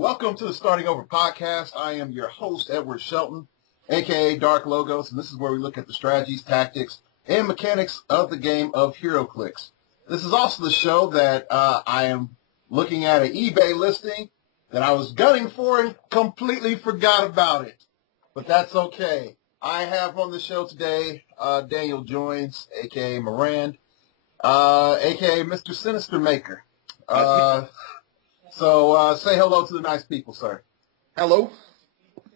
Welcome to the Starting Over podcast. I am your host, Edward Shelton, a.k.a. Dark Logos, and this is where we look at the strategies, tactics, and mechanics of the game of Heroclix. This is also the show that I am looking at an eBay listing that I was gunning for and completely forgot about it. But that's okay. I have on the show today Daniel Joins, a.k.a. Morand, a.k.a. Mr. Sinister Maker. So say hello to the nice people, sir. Hello.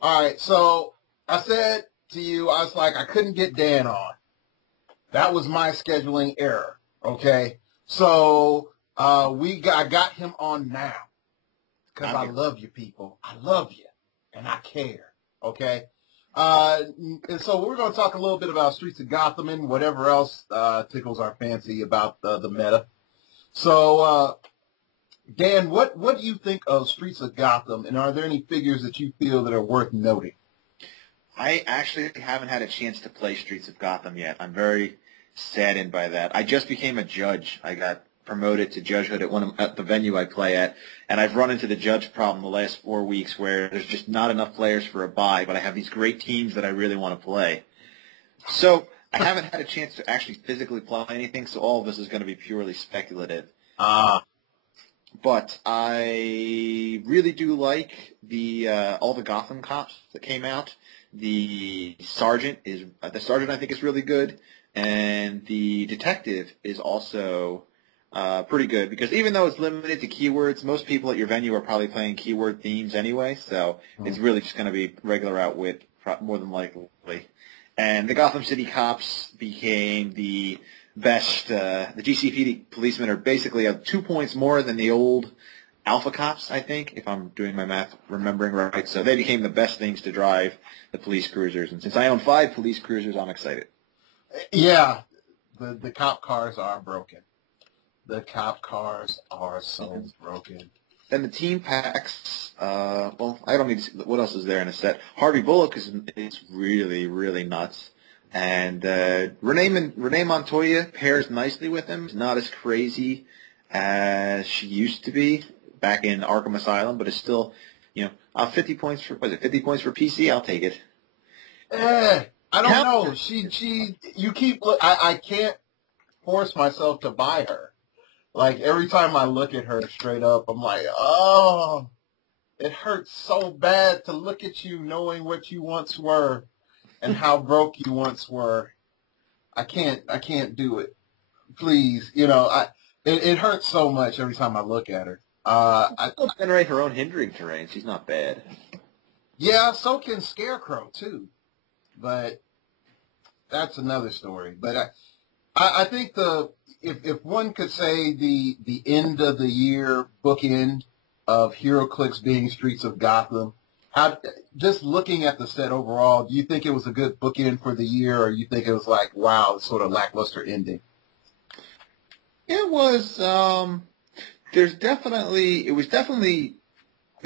All right, so I said to you, I was like, I couldn't get Dan on. That was my scheduling error, okay? So I got him on now because I love you people. I love you, and I care, okay? And so we're going to talk a little bit about Streets of Gotham and whatever else tickles our fancy about the meta. So, Dan, what do you think of Streets of Gotham, and are there any figures that you feel that are worth noting? I actually haven't had a chance to play Streets of Gotham yet. I'm very saddened by that. I just became a judge. I got promoted to judgehood at the venue I play at, and I've run into the judge problem the last 4 weeks where there's just not enough players for a bye, but I have these great teams that I really want to play. So I haven't had a chance to actually physically play anything, so all of this is going to be purely speculative. But I really do like all the Gotham cops that came out. The sergeant I think is really good, and the detective is also pretty good because even though it's limited to keywords, most people at your venue are probably playing keyword themes anyway, so it's really just going to be regular outwit more than likely. And the Gotham City cops became the best. The GCPD policemen are basically 2 points more than the old Alpha cops, I think, if I'm doing my math, remembering right. So they became the best things to drive the police cruisers. And since I own 5 police cruisers, I'm excited. Yeah, the cop cars are broken. The cop cars are so broken. Then the team packs, well, I don't need to see, what else is there in a set? Harvey Bullock is really, really nuts. And Renee Montoya pairs nicely with him. She's not as crazy as she used to be back in Arkham Asylum, but it's still, 50 points for, 50 points for PC? I'll take it. I don't know. I can't force myself to buy her. Like, every time I look at her straight up, I'm like, oh, it hurts so bad to look at you knowing what you once were and how broke you once were. I can't do it. Please, it hurts so much every time I look at her. I generate her own hindering terrain. She's not bad. Yeah, so can Scarecrow too, but that's another story. But I think if one could say the end of the year bookend of HeroClix being Streets of Gotham, just looking at the set overall, do you think it was a good bookend for the year, or you think it was like, wow, sort of lackluster ending? It was, there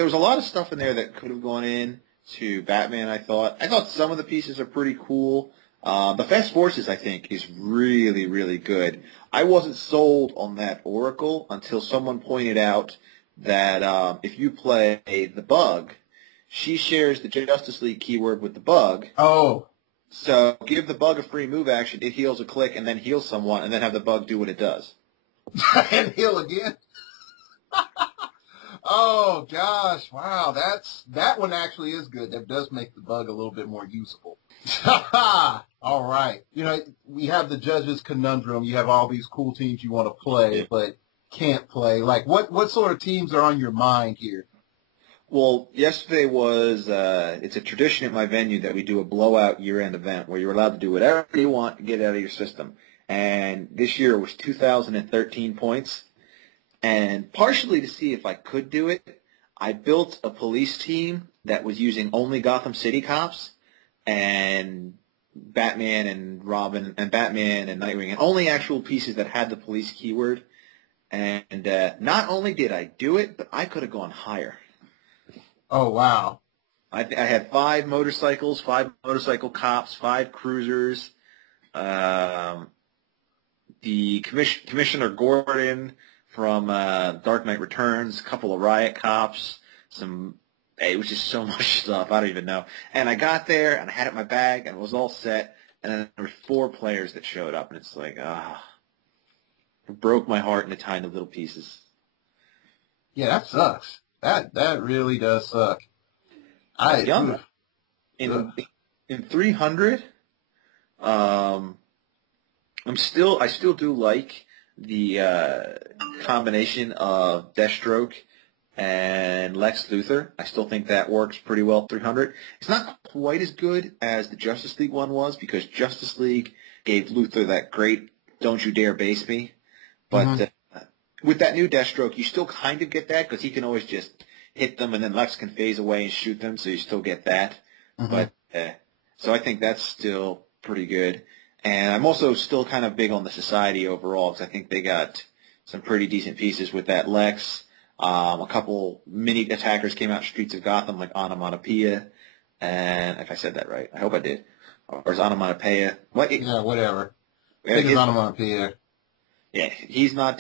was a lot of stuff in there that could have gone in to Batman, I thought. I thought some of the pieces are pretty cool. The Fast Forces, I think, is really, really good. I wasn't sold on that Oracle until someone pointed out that if you play the Bug, she shares the Justice League keyword with the Bug. Oh. So give the Bug a free move action, it heals a click, and then heals someone, and then have the Bug do what it does. And heal again? Oh, gosh. Wow. That one actually is good. That does make the Bug a little bit more usable. All right. We have the judge's conundrum. You have all these cool teams you want to play, but can't play. Like, what sort of teams are on your mind here? Well, yesterday was, it's a tradition at my venue that we do a blowout year-end event where you're allowed to do whatever you want to get out of your system. And this year was 2,013 points. And partially to see if I could do it, I built a police team that was using only Gotham City cops and Batman and Robin and Batman and Nightwing, and only actual pieces that had the police keyword. And not only did I do it, but I could have gone higher. Oh, wow. I had 5 motorcycles, 5 motorcycle cops, 5 cruisers, the Commissioner Gordon from Dark Knight Returns, a couple of riot cops, it was just so much stuff. I don't even know. And I got there, and I had it in my bag, and it was all set. And then there were 4 players that showed up, and it's like, it broke my heart into tiny little pieces. Yeah, that sucks. That really does suck. In 300, I still do like the combination of Deathstroke and Lex Luthor. I still think that works pretty well. 300. It's not quite as good as the Justice League one was because Justice League gave Luthor that great "Don't you dare base me," but with that new Deathstroke, you still kind of get that because he can always just hit them and then Lex can phase away and shoot them, so you still get that. But so I think that's still pretty good. And I'm also still kind of big on the Society overall because I think they got some pretty decent pieces with that Lex. A couple mini attackers came out in Streets of Gotham like Onomatopoeia, and if I said that right, I hope I did. Or is Onomatopoeia? What? Yeah, whatever. I think it's Onomatopoeia. Yeah, he's not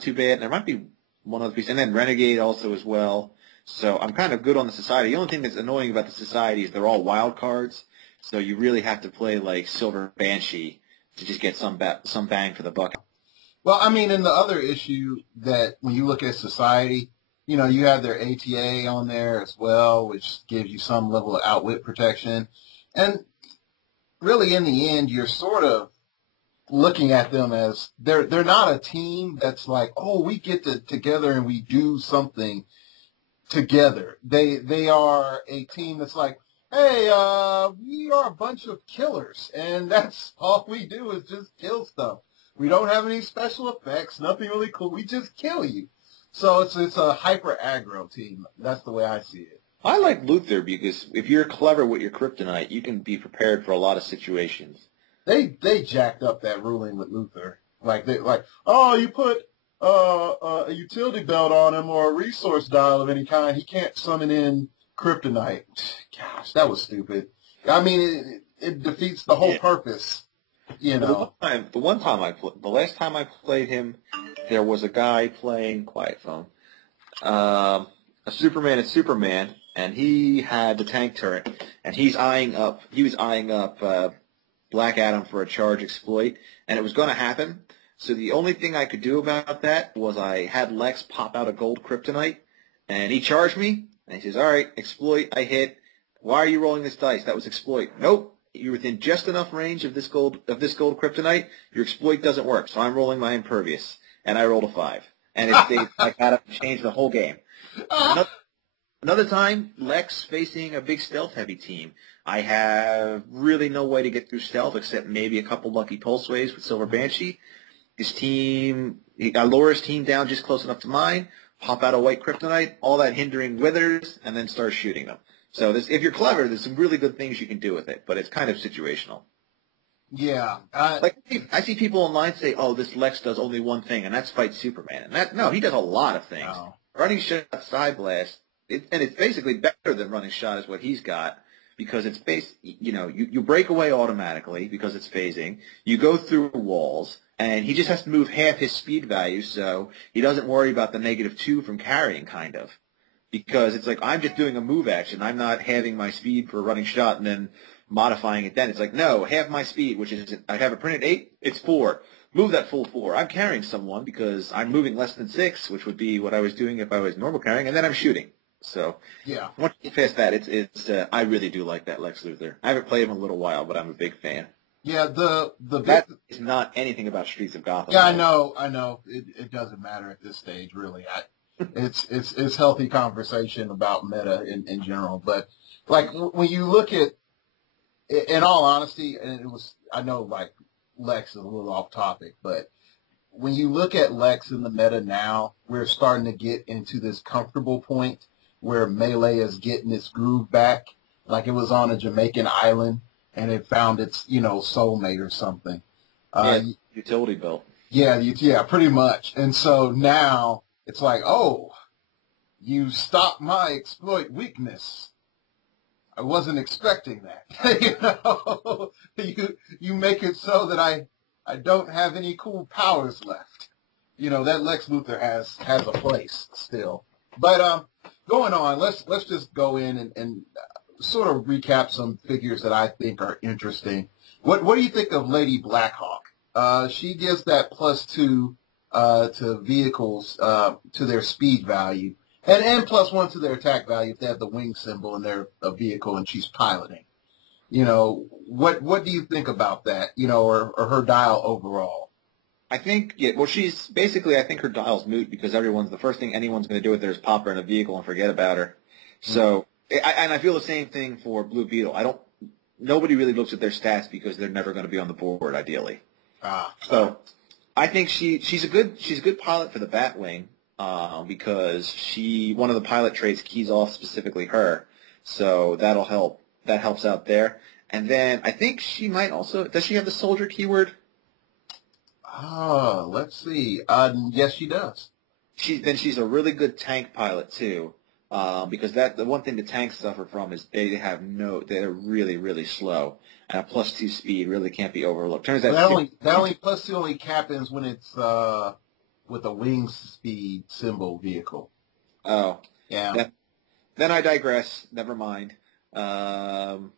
too bad. There might be one other piece, and then Renegade also as well. So I'm kind of good on the Society. The only thing that's annoying about the Society is they're all wild cards, so you really have to play like Silver Banshee to just get some bang for the buck. Well, I mean, and the other issue that when you look at Society, you know, you have their ATA on there as well, which gives you some level of outwit protection. And really, in the end, you're sort of looking at them as they're not a team that's like, oh, we get together and we do something together. They are a team that's like, hey, we are a bunch of killers, and that's all we do is just kill stuff. We don't have any special effects, nothing really cool. We just kill you. So it's a hyper aggro team. That's the way I see it. I like Luthor because if you're clever with your kryptonite, you can be prepared for a lot of situations. They jacked up that ruling with Luthor. Oh, you put a utility belt on him or a resource dial of any kind, he can't summon in kryptonite. Gosh, that was stupid. I mean, it defeats the whole purpose. You know. The last time I played him, there was a guy playing Quiet Phone, a Superman and Superman, and he had the tank turret, and he was eyeing up Black Adam for a charge exploit, and it was going to happen. So the only thing I could do about that was I had Lex pop out a gold kryptonite, and he charged me, and he says, "All right, exploit, I hit. Why are you rolling this dice? That was exploit." Nope. You're within just enough range of this gold kryptonite. Your exploit doesn't work, so I'm rolling my impervious, and I rolled a 5, and I got to change the whole game. Another time, Lex facing a big stealth-heavy team. I have really no way to get through stealth except maybe a couple lucky pulse waves with Silver Banshee. I lure his team down just close enough to mine, pop out a white kryptonite, all that hindering withers, and then start shooting them. So if you're clever, there's some really good things you can do with it, but it's kind of situational. Yeah. I see people online say, "Oh, this Lex does only one thing, and that's fight Superman." And no, he does a lot of things. No. Running shot, side blast, and it's basically better than running shot is what he's got because it's you break away automatically because it's phasing. You go through walls, and he just has to move half his speed value, so he doesn't worry about the -2 from carrying, kind of. Because it's like, I'm just doing a move action. I'm not having my speed for a running shot and then modifying it then. It's like, no, half my speed, which is, I have it printed 8, it's 4. Move that full 4. I'm carrying someone because I'm moving less than 6, which would be what I was doing if I was normal carrying, and then I'm shooting. So, yeah. Once you get past that, I really do like that Lex Luthor. I haven't played him in a little while, but I'm a big fan. Yeah, that is not anything about Streets of Gotham. Yeah, I know. It doesn't matter at this stage, really. It's healthy conversation about meta in general, but like when you look at, in all honesty, and I know like Lex is a little off topic, but when you look at Lex in the meta now, we're starting to get into this comfortable point where Melee is getting its groove back, like it was on a Jamaican island and it found its soulmate or something. Utility belt. Yeah, pretty much. And so now it's like, oh, you stopped my exploit weakness. I wasn't expecting that. You make it so that I don't have any cool powers left. That Lex Luthor has a place still. But going on, let's just go in and sort of recap some figures that I think are interesting. What do you think of Lady Blackhawk? She gives that +2 to vehicles to their speed value, and +1 to their attack value if they have the wing symbol and they're a vehicle and she's piloting. What do you think about that? Or her dial overall? I think, yeah, well, she's basically, I think her dial's moot because the first thing anyone's going to do with her is pop her in a vehicle and forget about her. So, and I feel the same thing for Blue Beetle. Nobody really looks at their stats because they're never going to be on the board, ideally. So, I think she's a good pilot for the Batwing, because one of the pilot traits keys off specifically her. So that'll help. That helps out there. And then I think she might also, does she have the soldier keyword? Let's see. Yes, she does. She's a really good tank pilot too, because the one thing the tanks suffer from is they're really, really slow, and a +2 speed really can't be overlooked. Turns out that only +2 only happens when it's with a wing speed symbol vehicle. Oh, yeah. Then I digress. Never mind. Then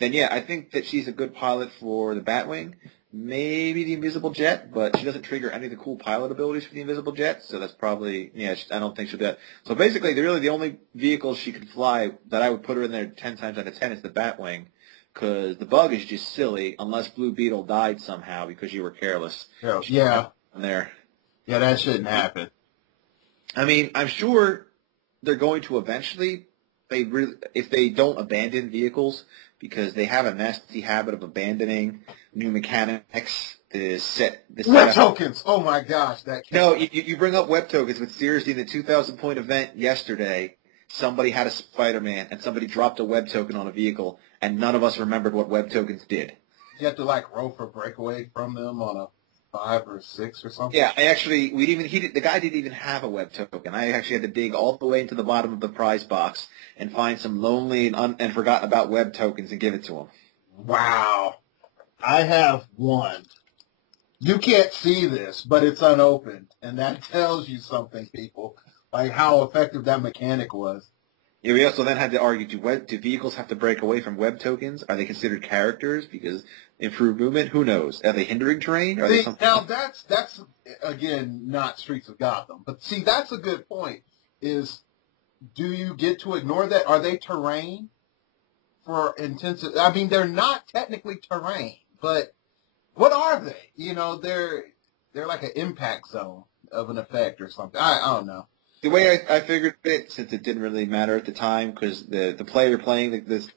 yeah, I think that she's a good pilot for the Batwing. Maybe the Invisible Jet, but she doesn't trigger any of the cool pilot abilities for the Invisible Jet, so that's probably, I don't think she'll do that. So basically, the only vehicles she could fly that I would put her in there 10 times out of 10 is the Batwing, because the bug is just silly, unless Blue Beetle died somehow because you were careless. Yeah. There. Yeah, that shouldn't happen. I mean, I'm sure they're going to eventually, if they don't abandon vehicles, because they have a nasty habit of abandoning new mechanics. Web tokens. Oh my gosh, No, you bring up web tokens, but seriously, in the 2,000-point event yesterday, somebody had a Spider-Man and somebody dropped a web token on a vehicle, and none of us remembered what web tokens did. You have to roll for breakaway from them on a 5 or 6 or something. Yeah, the guy didn't even have a web token. I actually had to dig all the way into the bottom of the prize box and find some lonely and forgotten about web tokens and give it to him. Wow. I have one. You can't see this, but it's unopened, and that tells you something, people, like how effective that mechanic was. Yeah, we also then had to argue, do vehicles have to break away from web tokens? Are they considered characters because improved movement? Who knows? Are they hindering terrain? Now that's again not Streets of Gotham, but see that's a good point. Do you get to ignore that? Are they terrain for intensive? I mean, they're not technically terrain, but what are they? They're like an impact zone of an effect or something. I don't know. The way I figured it, since it didn't really matter at the time, because the player playing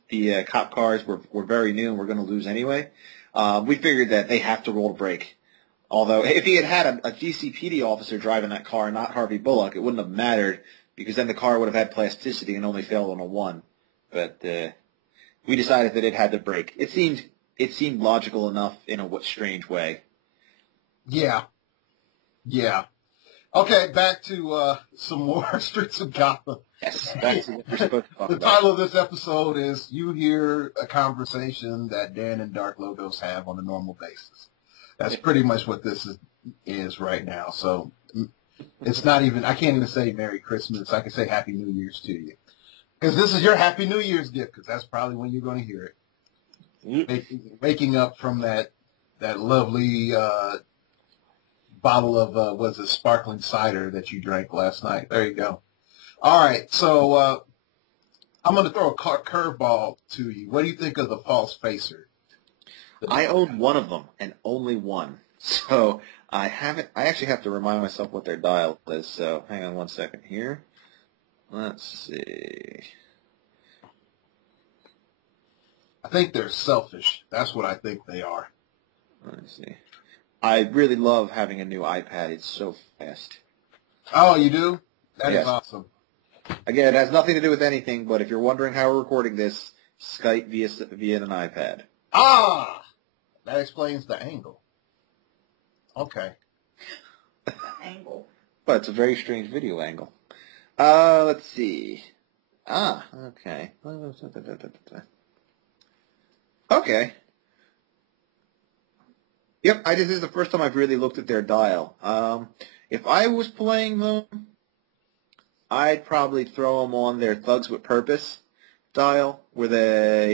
the cop cars were very new and we're going to lose anyway, we figured that they have to roll to break. Although, if he had a GCPD officer driving that car and not Harvey Bullock, it wouldn't have mattered, because then the car would have had plasticity and only failed on a 1. But we decided that it had to break. It seemed logical enough in a strange way. Yeah. Yeah. Okay, back to some more Streets of Gotham. Yes, back to what we're supposed to talk The about. title of this episode is You Hear a Conversation That Dan and Dark Logos Have on a Normal Basis. That's pretty much what this is right now. So it's not even, I can't even say Merry Christmas. I can say Happy New Year's to you. Because this is your Happy New Year's gift, because that's probably when you're going to hear it. Waking up from that lovely bottle of, sparkling cider that you drank last night. There you go. All right, so I'm going to throw a curveball to you. What do you think of the False Facer? I own one of them, and only one. So I actually have to remind myself what their dial is, so hang on one second here. Let's see. I think they're selfish. That's what I think they are. Let's see. I really love having a new iPad. It's so fast. Oh, you do? That Yes. is awesome. Again, it has nothing to do with anything, but if you're wondering how we're recording this, Skype via an iPad. Ah! That explains the angle. Okay. Angle. But it's a very strange video angle. Let's see. Okay. Okay. Yep, this is the first time I've really looked at their dial. If I was playing them, I'd probably throw them on their Thugs with Purpose style, where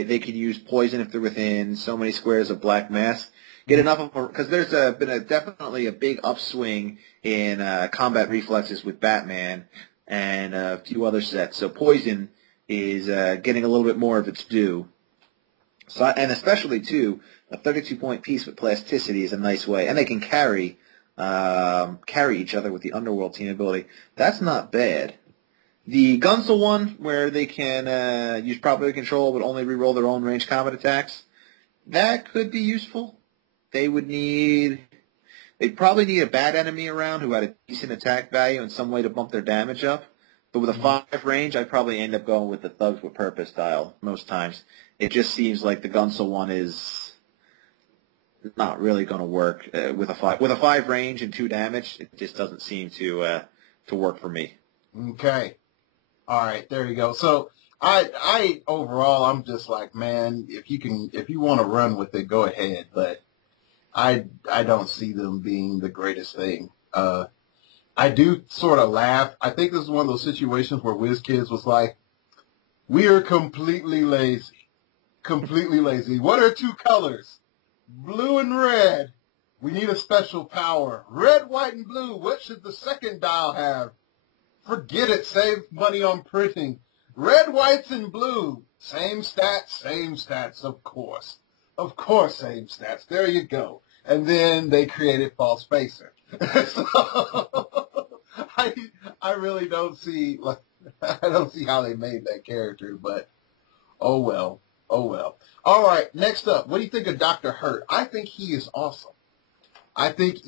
they can use poison if they're within so many squares of Black Mask. Get enough of them, because there's been definitely a big upswing in combat reflexes with Batman and a few other sets. So poison is getting a little bit more of its due. So, and especially, too, a 32-point piece with plasticity is a nice way. And they can carry each other with the Underworld team ability. That's not bad. The Gunsel one, where they can use property control but only reroll their own range combat attacks, that could be useful. They'd probably need a bad enemy around who had a decent attack value and some way to bump their damage up. But with a 5 range, I'd probably end up going with the Thugs with Purpose style most times. It just seems like the Gunsel one is not really going to work with a 5. With a 5 range and 2 damage, it just doesn't seem to work for me. Okay. All right, there you go. So I overall, I'm just like, man, if you want to run with it, go ahead. But I don't see them being the greatest thing. I do sort of laugh. I think this is one of those situations where WizKids was like, we are completely lazy. Completely lazy. What are 2 colors? Blue and red. We need a special power. Red, white, and blue. What should the second dial have? Forget it. Save money on printing. Red, whites, and blue. Same stats, of course. Of course, same stats. There you go. And then they created False Spacer. So I really don't see how they made that character, but oh well. Oh well. All right, next up, what do you think of Dr. Hurt? I think he is awesome. I think,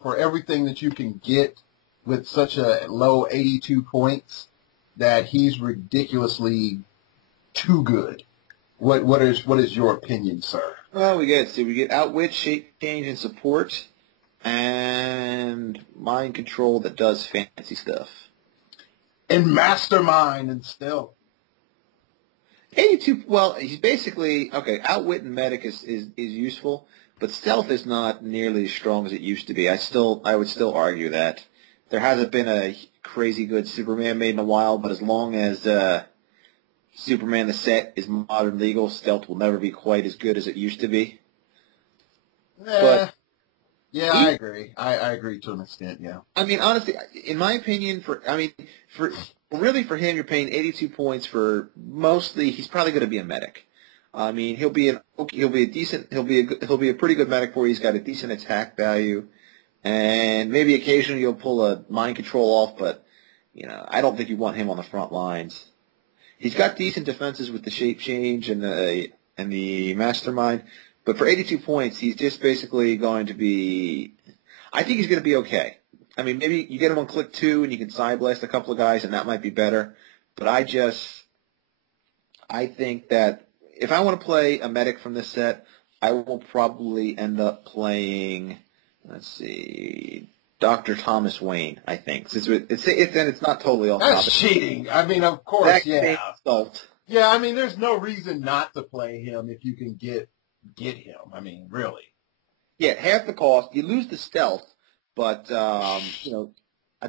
for everything that you can get with such a low 82 points, that he's ridiculously too good. What is your opinion, sir? Well, we get Outwit, Shape Change, and Support, and Mind Control that does fancy stuff. And Mastermind and Stealth. 82, well, he's basically, okay, Outwit and Medic is useful, but Stealth is not nearly as strong as it used to be. I would still argue that. There hasn't been a crazy good Superman made in a while, but as long as Superman the set is modern legal, Stealth will never be quite as good as it used to be. But yeah, I agree. I agree to an extent, yeah. I mean, honestly, in my opinion, for him, you're paying 82 points for mostly. He's probably going to be a medic. I mean, he'll be a pretty good medic for you. He's got a decent attack value, and maybe occasionally you'll pull a mind control off, but I don't think you want him on the front lines. He's got decent defenses with the shape change and the mastermind, but for 82 points, he's just basically going to be. I think he's going to be okay. I mean, maybe you get him on click 2 and you can side blast a couple of guys, and that might be better. But I think that if I want to play a medic from this set, I will probably end up playing, let's see, Dr. Thomas Wayne, I think. It's not totally off topic. That's cheating. I mean, of course, yeah. Insult. Yeah, I mean, there's no reason not to play him if you can get him. I mean, really. Yeah, half the cost. You lose the stealth, but, you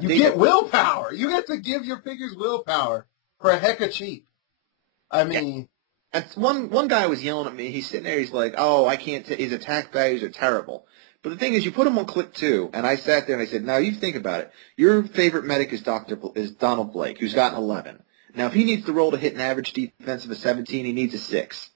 get willpower. You get to give your figures willpower for a heck of cheap. I mean... And one guy was yelling at me. He's sitting there. He's like, "Oh, I can't. His attack values are terrible." But the thing is, you put him on click 2, and I sat there and I said, "Now you think about it. Your favorite medic is Donald Blake, who's got an 11. Now, if he needs to roll to hit an average defense of a 17, he needs a 6.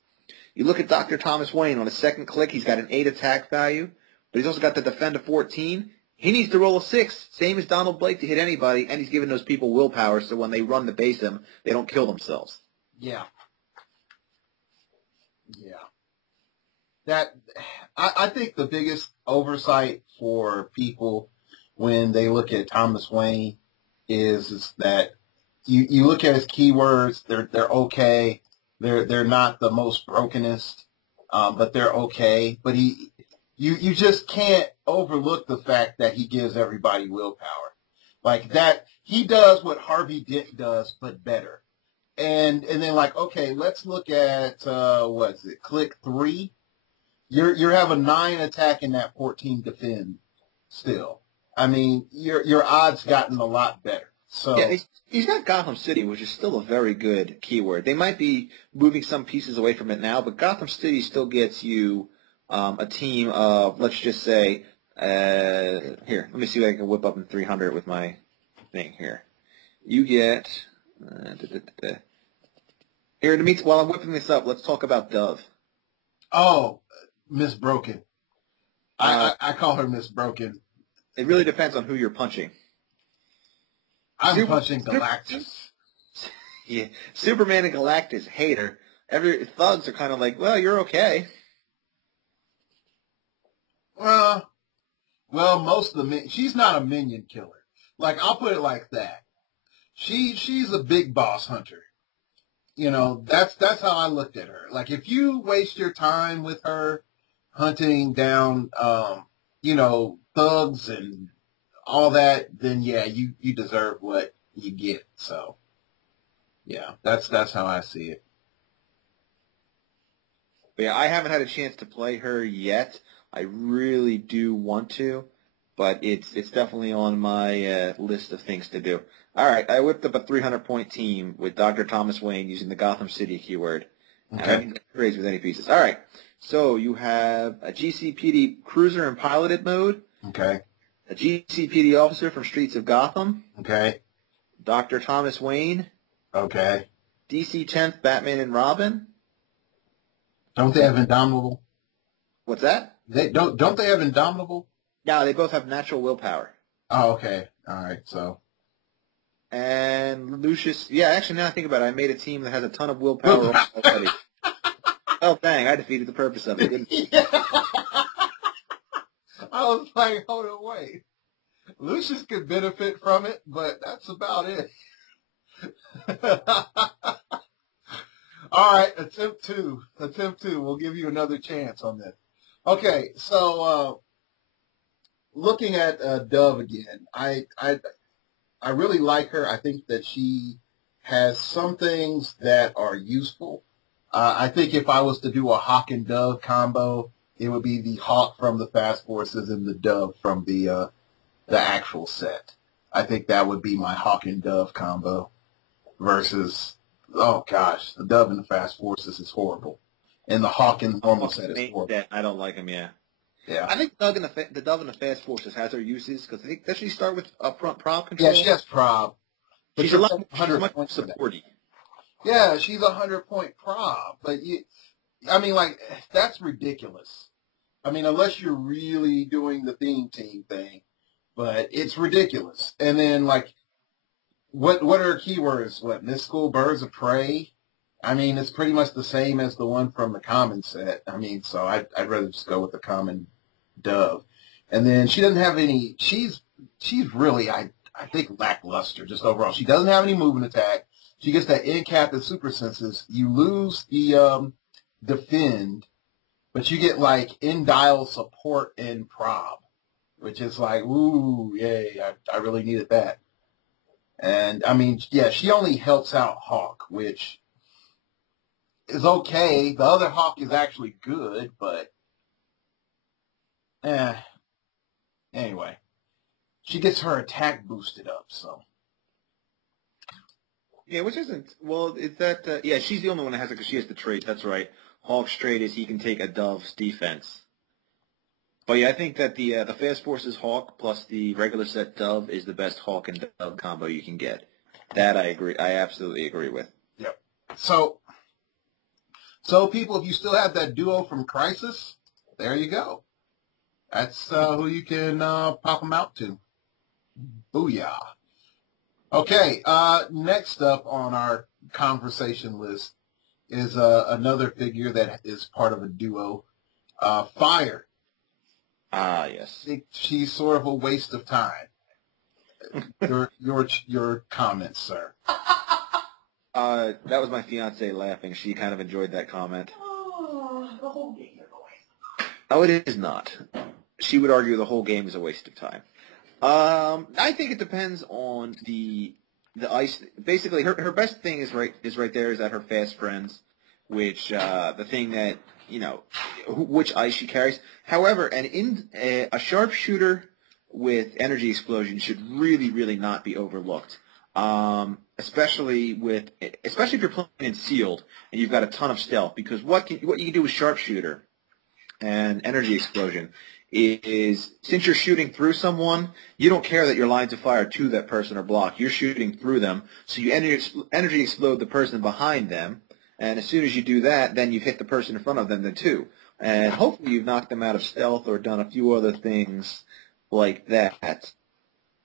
You look at Dr. Thomas Wayne on a second click. He's got an 8 attack value, but he's also got the defend of 14. He needs to roll a 6, same as Donald Blake, to hit anybody, and he's giving those people willpower, so when they run to base him, they don't kill themselves." Yeah. Yeah. I think the biggest oversight for people when they look at Thomas Wayne is that you look at his keywords, they're okay. They're not the most brokenest, but they're okay. But you just can't overlook the fact that he gives everybody willpower. Like that, he does what Harvey Dent does, but better. And then like, okay, let's look at click 3. You have a 9 attack and that 14 defend still. I mean, your odds gotten a lot better. So he's got Gotham City, which is still a very good keyword. They might be moving some pieces away from it now, but Gotham City still gets you a team of, let's just say, here, let me see if I can whip up in 300 with my thing here. You get, here, while I'm whipping this up, let's talk about Dove. Oh, Miss Broken. I call her Miss Broken. It really depends on who you're punching. I'm punching Galactus. Yeah, Superman and Galactus hate her. Thugs are kind of like, well, you're okay. Well, most of the she's not a minion killer. Like, I'll put it like that. She's a big boss hunter. You know, that's how I looked at her. Like, if you waste your time with her hunting down, thugs and all that, then yeah, you deserve what you get. So, yeah, that's how I see it. But yeah, I haven't had a chance to play her yet. I really do want to, but it's definitely on my list of things to do. All right, I whipped up a 300-point team with Dr. Thomas Wayne using the Gotham City keyword. Okay. And I can get crazy with any pieces. All right, so you have a GCPD cruiser in piloted mode. Okay. A GCPD officer from Streets of Gotham. Okay. Dr. Thomas Wayne. Okay. DC 10th Batman and Robin. Don't they have Indomitable? What's that? They don't they have Indomitable? No, they both have natural willpower. Oh, okay. All right. So. And Lucius, yeah, actually, now I think about it, I made a team that has a ton of willpower already. Oh, dang, I defeated the purpose of it, didn't I? Yeah. I was like, hold on, wait. Lucius could benefit from it, but that's about it. All right, attempt two. We'll give you another chance on this. Okay, so looking at Dove again, I really like her. I think that she has some things that are useful. I think if I was to do a Hawk and Dove combo, it would be the Hawk from the Fast Forces and the Dove from the actual set. I think that would be my Hawk and Dove combo versus, oh gosh, the Dove and the Fast Forces is horrible. And the Hawk and the normal set is horrible. I don't like him, yeah. Yeah. I think the Dove and the Fast Forces has her uses, because I think, does she start with upfront prob control? Yeah, she has prob. But she's much supporty. Yeah, she's 100-point prob. But, that's ridiculous. I mean, unless you're really doing the theme team thing. But it's ridiculous. And then, like, what are her keywords? What, mystical, birds of prey? I mean, it's pretty much the same as the one from the common set. I mean, so I'd rather just go with the common Dove. And then she doesn't have any, she's really, I think, lackluster just overall. She doesn't have any movement attack. She gets that in-cap and super senses. You lose the defend, but you get, like, in-dial support and prob, which is like, ooh, yay, I really needed that. And, I mean, yeah, she only helps out Hawk, which is okay. The other Hawk is actually good, but anyway. She gets her attack boosted up, so. Yeah, which isn't, well, is that, yeah, she's the only one that has it because she has the trait, that's right. Hawk's trait is he can take a Dove's defense. But yeah, I think that the Fast Forces Hawk plus the regular set Dove is the best Hawk and Dove combo you can get. That I agree, I absolutely agree with. Yep. So people, if you still have that duo from Crisis, there you go. That's who you can pop them out to. Booyah. Okay, next up on our conversation list is another figure that is part of a duo, Fire. Ah, yes. I think she's sort of a waste of time. Your comments, sir. That was my fiance laughing. She kind of enjoyed that comment. Oh, the whole game is a waste. Oh, it is not. She would argue the whole game is a waste of time. I think it depends on the ice. Basically, her best thing is right there is that her fast friends, which the thing that which ice she carries. However, a sharpshooter with energy explosion should really, really not be overlooked. especially if you're playing in sealed and you've got a ton of stealth, because what you can do with sharpshooter and energy explosion is since you're shooting through someone, you don't care that your lines of fire to that person are blocked. You're shooting through them, so you energy explode the person behind them, and as soon as you do that, then you've hit the person in front of them then too. And hopefully you've knocked them out of stealth or done a few other things like that.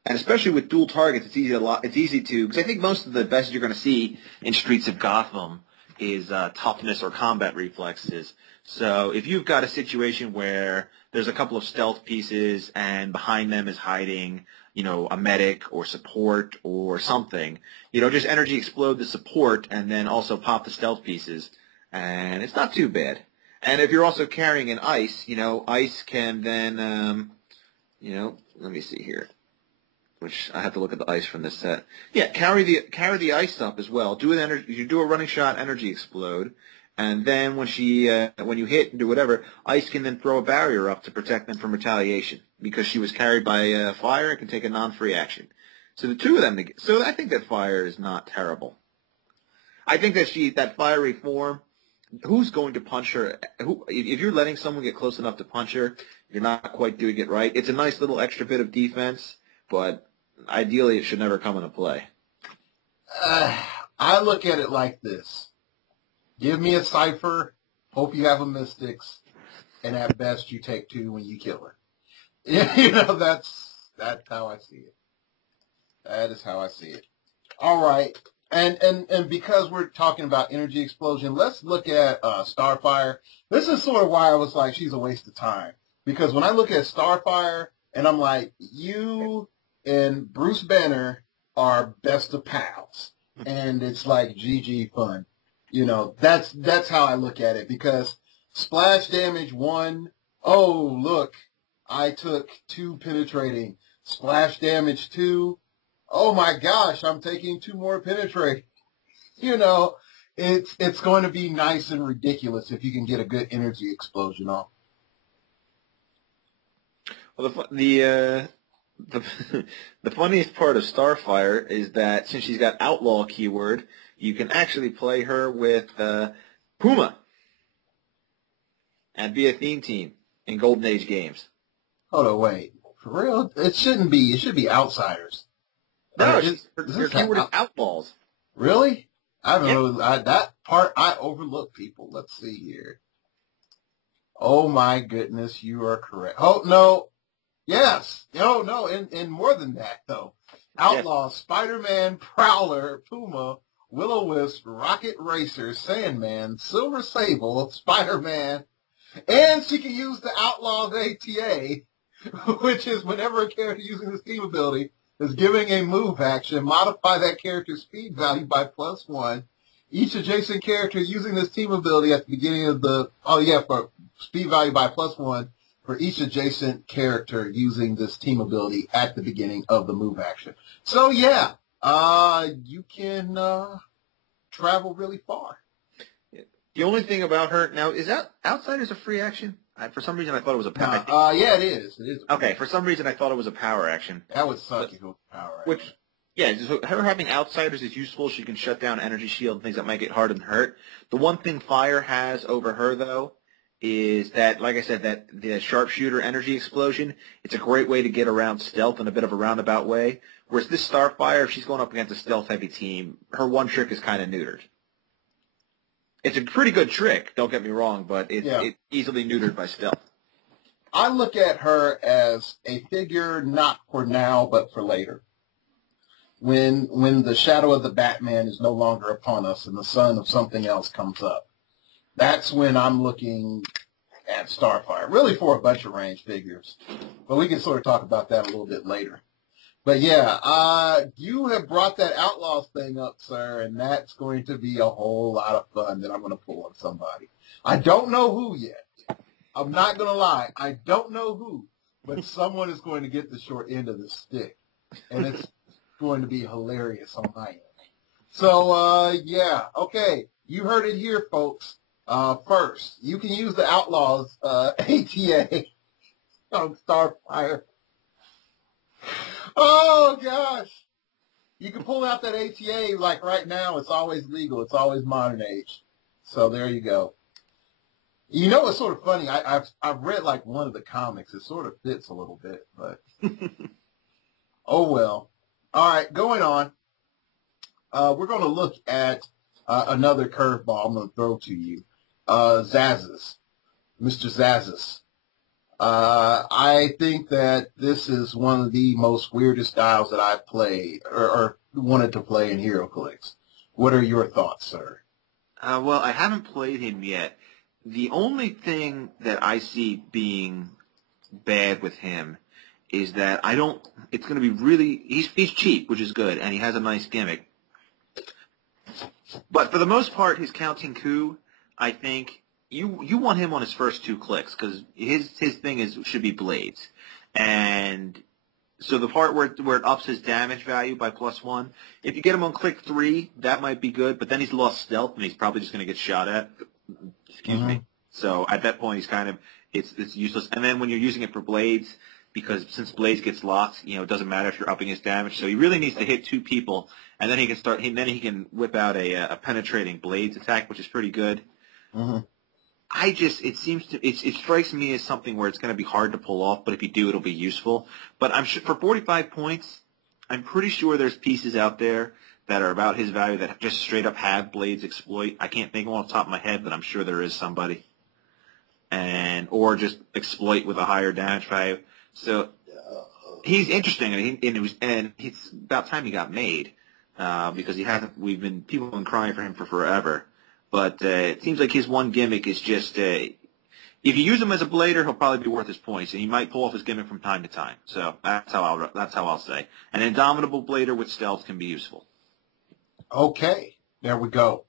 And especially with dual targets, it's easy to, because I think most of the best you're going to see in Streets of Gotham is toughness or combat reflexes. So if you've got a situation where there's a couple of stealth pieces and behind them is hiding, a medic or support or something, just energy explode the support and then also pop the stealth pieces, and it's not too bad. And if you're also carrying an ice, ice can then, let me see here, which I have to look at the ice from this set. Yeah, carry the ice up as well. You do a running shot, energy explode, and then when you hit and do whatever, ice can then throw a barrier up to protect them from retaliation because she was carried by fire and can take a non-free action. So the two of them, so I think that fire is not terrible. I think that fiery form, who's going to punch her? If you're letting someone get close enough to punch her, you're not quite doing it right. It's a nice little extra bit of defense, but ideally it should never come into play. I look at it like this. Give me a Cypher, hope you have a Mystics, and at best you take 2 when you kill her. That's how I see it. That is how I see it. All right. And because we're talking about energy explosion, let's look at Starfire. This is sort of why I was like, she's a waste of time. Because when I look at Starfire, and I'm like, you and Bruce Banner are best of pals. And it's like GG fun. That's how I look at it. Because splash damage 1, oh, look, I took 2 penetrating. Splash damage 2, oh my gosh, I'm taking 2 more penetrating. It's going to be nice and ridiculous if you can get a good energy explosion off. Well, the funniest part of Starfire is that since she's got Outlaw keyword, you can actually play her with Puma and be a theme team in Golden Age games. Hold on, wait. For real? It shouldn't be. It should be Outsiders. No, her keyword is Outlaws. Really? I don't know. That part I overlooked, people. Let's see here. Oh, my goodness. You are correct. Oh, no. Yes. No. And more than that, though. Outlaw, yes. Spider-Man, Prowler, Puma, Will-O-Wisp, Rocket Racer, Sandman, Silver Sable, Spider-Man, and she can use the Outlaw's ATA, which is whenever a character using this team ability is giving a move action, modify that character's speed value by +1. Each adjacent character using this team ability at the beginning of for speed value by +1 for each adjacent character using this team ability at the beginning of the move action. So yeah, you can travel really far. The only thing about her now is that Outsiders a free action. For some reason, I thought it was a power. Yeah, it is. It is. Okay, for some reason, I thought it was a power action. That would suck if it was a power action. So her having Outsiders is useful. She can shut down energy shield and things that might get hard and hurt. The one thing Fire has over her, though, is that, like I said, that the sharpshooter energy explosion, it's a great way to get around stealth in a bit of a roundabout way. Whereas this Starfire, if she's going up against a stealth-heavy team, her one trick is kind of neutered. It's a pretty good trick, don't get me wrong, but it's easily neutered by stealth. I look at her as a figure not for now, but for later. When the shadow of the Batman is no longer upon us and the sun of something else comes up, that's when I'm looking at Starfire, really for a bunch of range figures. But we can sort of talk about that a little bit later. But yeah, you have brought that Outlaws thing up, sir, and that's going to be a whole lot of fun that I'm going to pull on somebody. I don't know who yet. I'm not going to lie. I don't know who, but someone is going to get the short end of the stick, and it's going to be hilarious on my end. So, yeah, okay. You heard it here, folks. First, you can use the Outlaws ATA on Starfire. Oh, gosh. You can pull out that ATA like right now. It's always legal. It's always modern age. So there you go. You know, it's sort of funny. I've read like one of the comics. It sort of fits a little bit, but oh well. All right, going on. We're going to look at another curveball I'm going to throw to you. Zazas. Mr. Zazas. I think that this is one of the most weirdest styles that I've played or wanted to play in Heroclix. What are your thoughts, sir? Well, I haven't played him yet. The only thing that I see being bad with him is that it's going to be really, he's cheap, which is good, and he has a nice gimmick. But for the most part, his counting coup, I think, you want him on his first 2 clicks, because his thing should be blades. And so the part where it ups his damage value by +1, if you get him on click 3, that might be good, but then he's lost stealth, and he's probably just going to get shot at. Excuse me. So at that point, he's kind of, it's useless. And then when you're using it for blades, because since blades gets locked, it doesn't matter if you're upping his damage. So he really needs to hit 2 people, and then he can whip out a penetrating blades attack, which is pretty good. Mm-hmm. It strikes me as something where it's going to be hard to pull off, but if you do, it'll be useful. But I'm sure for 45 points, I'm pretty sure there's pieces out there that are about his value that just straight up have blades exploit. I can't think of one off the top of my head, but I'm sure there is somebody. Or just exploit with a higher damage value. So he's interesting, and it's about time he got made, because people have been crying for him for forever. But it seems like his one gimmick is just, if you use him as a blader, he'll probably be worth his points, and he might pull off his gimmick from time to time. So that's how I'll say. An indomitable blader with stealth can be useful. Okay, there we go.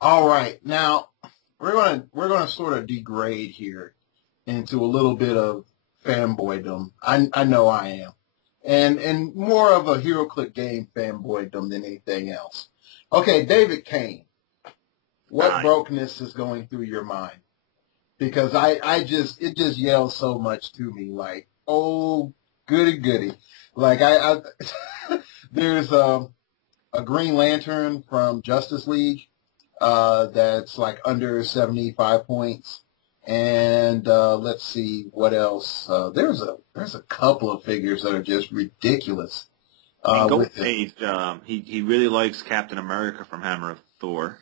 All right, now we're gonna sort of degrade here into a little bit of fanboydom. I know I am, and more of a HeroClix game fanboydom than anything else. Okay, David Kane. What brokenness is going through your mind? Because it just yells so much to me, like, oh, goody. Like there's a Green Lantern from Justice League that's like under 75 points, and let's see what else. There's a couple of figures that are just ridiculous. With it. He really likes Captain America from Hammer of Thor.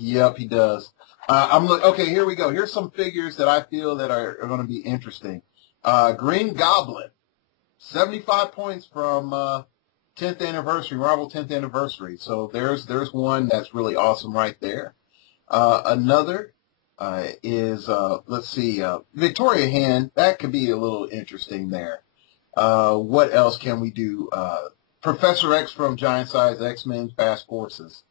Yep, he does. Okay, here we go. Here's some figures that I feel that are going to be interesting. Green Goblin, 75 points from 10th anniversary, Marvel 10th anniversary. So there's one that's really awesome right there. Another is, let's see, Victoria Hand. That could be a little interesting there. What else can we do? Professor X from Giant Size X-Men Fast Forces.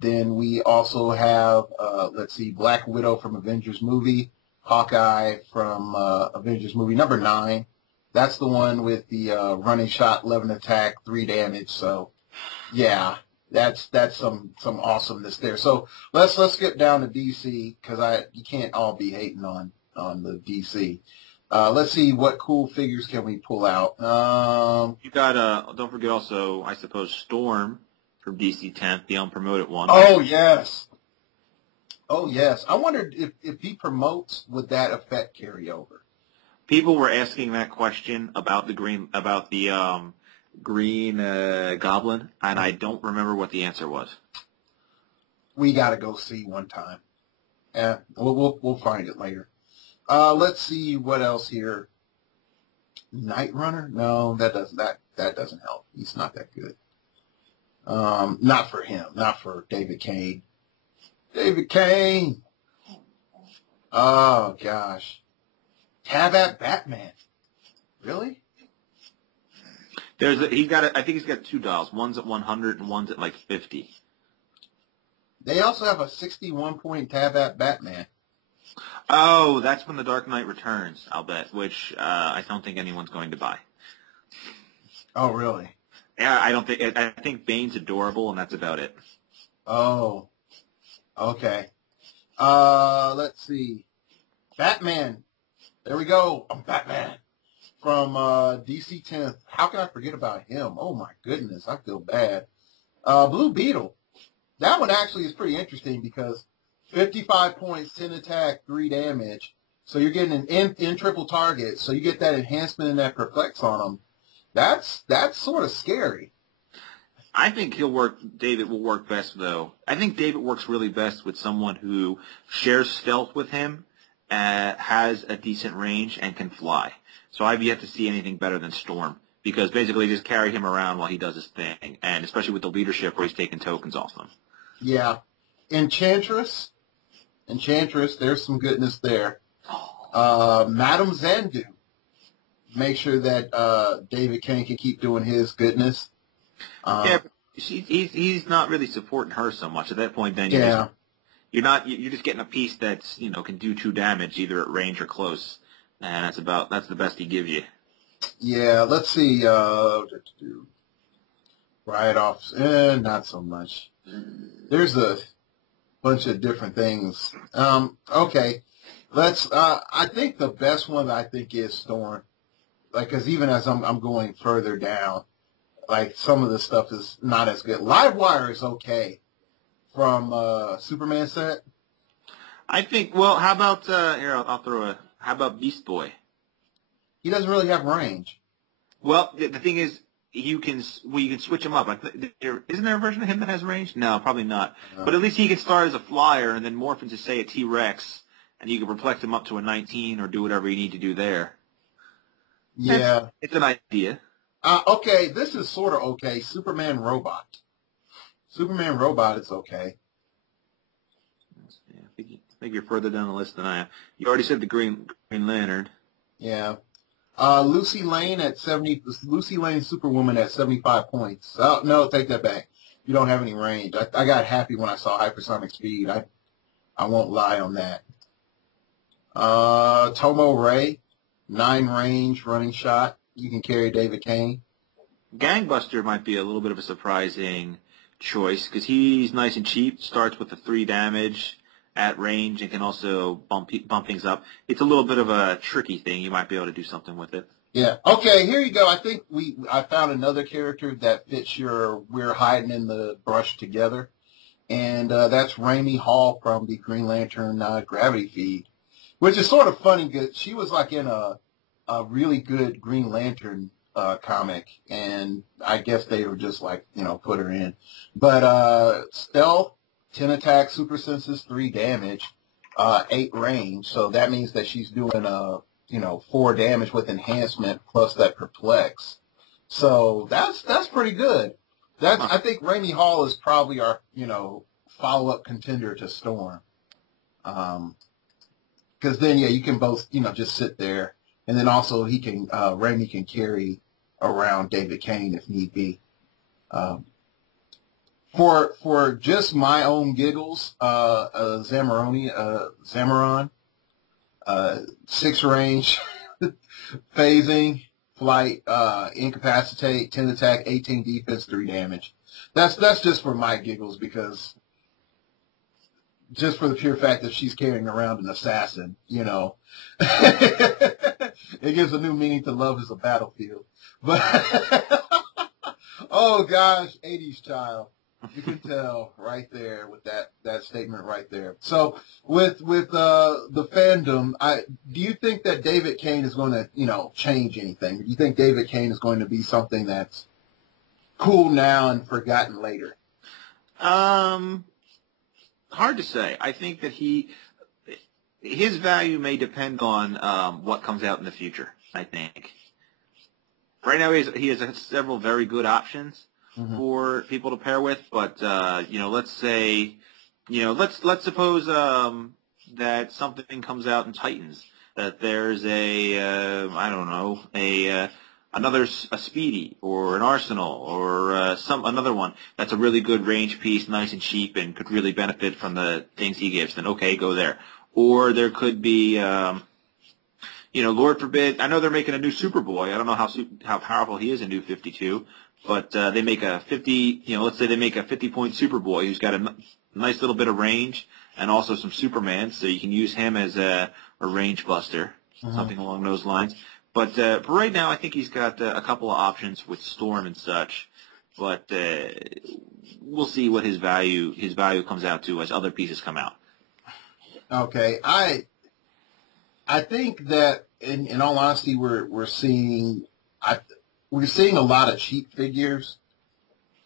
Then we also have, let's see, Black Widow from Avengers movie, Hawkeye from Avengers movie number 9. That's the one with the running shot, 11 attack, 3 damage. So, yeah, that's some awesomeness there. So let's get down to DC, because you can't all be hating on the DC. Let's see, what cool figures can we pull out? You got don't forget also, I suppose, Storm from DC 10th, the unpromoted one. Oh yes. I wondered if he promotes, would that effect carry over? People were asking that question about the green Goblin, and I don't remember what the answer was. We got to go see one time. Yeah, we'll find it later. Let's see what else here. Night Runner? No, that doesn't help. He's not that good. Not for him. Not for David Kane. David Kane. Oh gosh. Tabat Batman. Really? I think he's got 2 dolls. One's at 100 and one's at like 50. They also have a 61-point Tabat Batman. Oh, that's when The Dark Knight Returns, I'll bet, which I don't think anyone's going to buy. Oh, really? Yeah, I think Bane's adorable, and that's about it. Oh, okay. Let's see. Batman. There we go. I'm Batman. from DC 10th. How can I forget about him? Oh, my goodness. I feel bad. Blue Beetle. That one actually is pretty interesting because 55 points, 10 attack, 3 damage. So you're getting an in triple target. So you get that enhancement and that perplex on him. That's sort of scary. I think David will work best, though. I think David works really best with someone who shares stealth with him, has a decent range, and can fly. So I've yet to see anything better than Storm, because basically just carry him around while he does his thing, and especially with the leadership where he's taking tokens off them. Yeah. Enchantress, there's some goodness there. Madam Zandu. Make sure that David Kane can keep doing his goodness. Yeah, but he's not really supporting her so much at that point. Then you're just getting a piece that's can do 2 damage either at range or close, and that's the best he gives you. Yeah, let's see. Write-offs, not so much. There's a bunch of different things. Okay, let's. I think the best one is Storm, because even as I'm going further down. Like, some of the stuff is not as good. Livewire is okay from Superman set. I think, well, how about, how about Beast Boy? He doesn't really have range. Well, the thing is, you can switch him up. Isn't there a version of him that has range? No, probably not. No. But at least he can start as a flyer and then morph into, say, a T-Rex, and you can perplex him up to a 19 or do whatever you need to do there. Yeah. It's an idea. Okay, this is sort of okay. Superman Robot. Superman Robot is okay. Yeah, I think you're further down the list than I am. You already said the Green Lantern. Yeah. Lucy Lane at 70. Lucy Lane Superwoman at 75 points. Oh, no, take that back. You don't have any range. I got happy when I saw hypersonic speed. I won't lie on that. Tomo Ray, 9 range, running shot. You can carry David Kane. Gangbuster might be a little bit of a surprising choice because he's nice and cheap, starts with the 3 damage at range, and can also bump things up. It's a little bit of a tricky thing. You might be able to do something with it. Yeah. Okay, here you go. I think I found another character that fits your we're hiding in the brush together, and that's Raimi Hall from the Green Lantern Gravity Feed, which is sort of funny because she was like in a really good Green Lantern comic, and I guess they were just like, put her in. But stealth, 10 attack, super senses, 3 damage, 8 range. So that means that she's doing 4 damage with enhancement plus that perplex. So that's pretty good. I think Raimi Hall is probably our follow-up contender to Storm. Because then you can both just sit there. And then also Raimi can carry around David Kane if need be. For just my own giggles, Zamaron, 6 range, phasing, flight, incapacitate, 10 attack, 18 defense, 3 damage. That's just for my giggles because just for the pure fact that she's carrying around an assassin, it gives a new meaning to love as a battlefield. But oh gosh, 80s child. You can tell right there with that statement right there. So with the fandom, do you think that David Kane is going to change anything? Do you think David Kane is going to be something that's cool now and forgotten later? Hard to say. I think that his value may depend on what comes out in the future, I think. Right now he has several very good options for people to pair with, but let's say let's suppose that something comes out in Titans, that there's a Speedy or an Arsenal or another one that's a really good range piece, nice and cheap, and could really benefit from the things he gives. Then okay, go there. Or there could be, Lord forbid. I know they're making a new Superboy. I don't know how powerful he is in New 52, but they make a 50. Let's say they make a 50-point Superboy who's got a nice little bit of range and also some Superman, so you can use him as a range buster, something along those lines. But for right now, I think he's got a couple of options with Storm and such. But we'll see what his value comes out to as other pieces come out. Okay, I think that in all honesty, we're seeing a lot of cheap figures,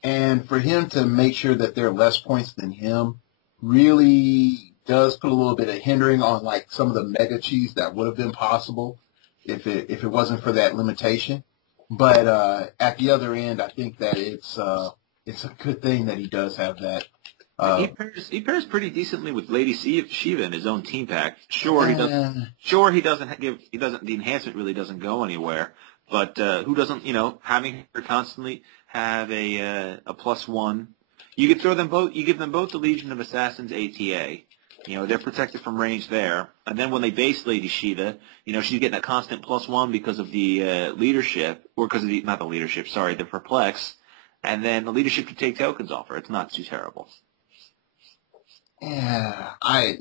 and for him to make sure that there are less points than him really does put a little bit of hindering on like some of the mega cheese that would have been possible if it wasn't for that limitation. But at the other end, I think that it's a good thing that he does have that. He pairs pretty decently with Lady Shiva in his own team pack. Sure, he doesn't. Sure, he doesn't. The enhancement really doesn't go anywhere. But who doesn't? Having her constantly have a +1. You could throw them both. You give them both the Legion of Assassins ATA. They're protected from range there. And then when they base Lady Shiva, she's getting a constant +1 because of the leadership, or because of not the leadership, sorry, the perplex. And then the leadership to take tokens off her. It's not too terrible. Yeah, I've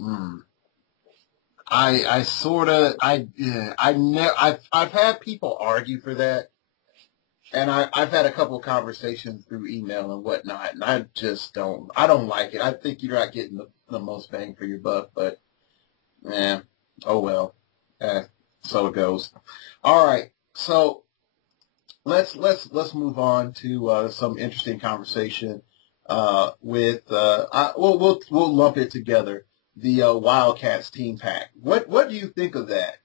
had people argue for that, and I've had a couple of conversations through email and whatnot, and I don't like it. I think you're not getting the most bang for your buck, but oh well, so it goes. All right, so let's move on to some interesting conversation. We'll lump it together. The Wildcats team pack. What do you think of that?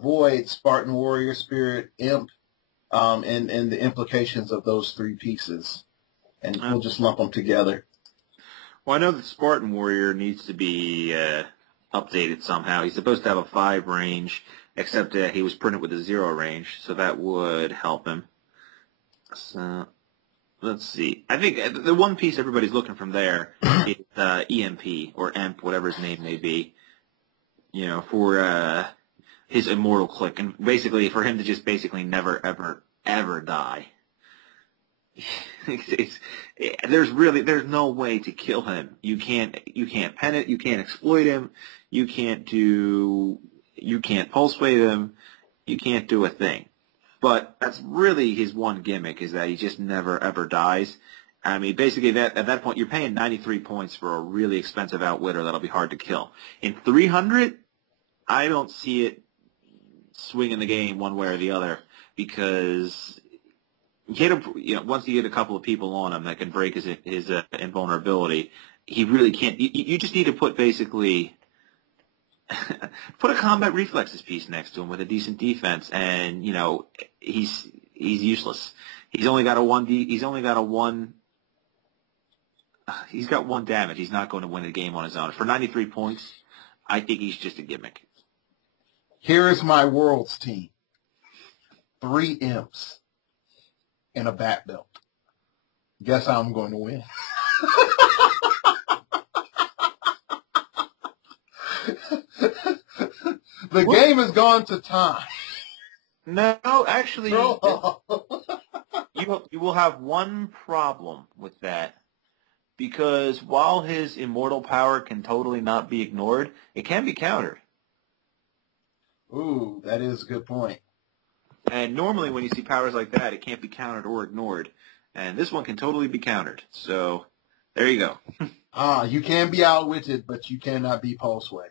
Void, Spartan Warrior, Spirit, Imp, and the implications of those three pieces, and we'll just lump them together. Well, I know the Spartan Warrior needs to be updated somehow. He's supposed to have a 5 range, except he was printed with a 0 range, so that would help him. So let's see. I think the one piece everybody's looking from there is EMP or EMP, whatever his name may be. For his immortal click, and basically for him to just basically never ever ever die. There's no way to kill him. You can't pen it. You can't exploit him. You can't pulse wave him. You can't do a thing. But that's really his one gimmick, is that he just never, ever dies. I mean, basically, at that point, you're paying 93 points for a really expensive outwitter that'll be hard to kill. In 300, I don't see it swinging the game one way or the other, because once you get a couple of people on him that can break his invulnerability, he really can't. You just need to put basically put a combat reflexes piece next to him with a decent defense, and he's useless. He's got one damage. He's not going to win the game on his own. For 93 points, I think he's just a gimmick. Here is my Worlds team. 3 imps and a bat belt. Guess how I'm going to win. The game has gone to time. No, actually, you will have one problem with that, because while his immortal power can totally not be ignored, it can be countered. Ooh, that is a good point. And normally when you see powers like that, it can't be countered or ignored. And this one can totally be countered. So there you go. You can be outwitted, but you cannot be pulse waved.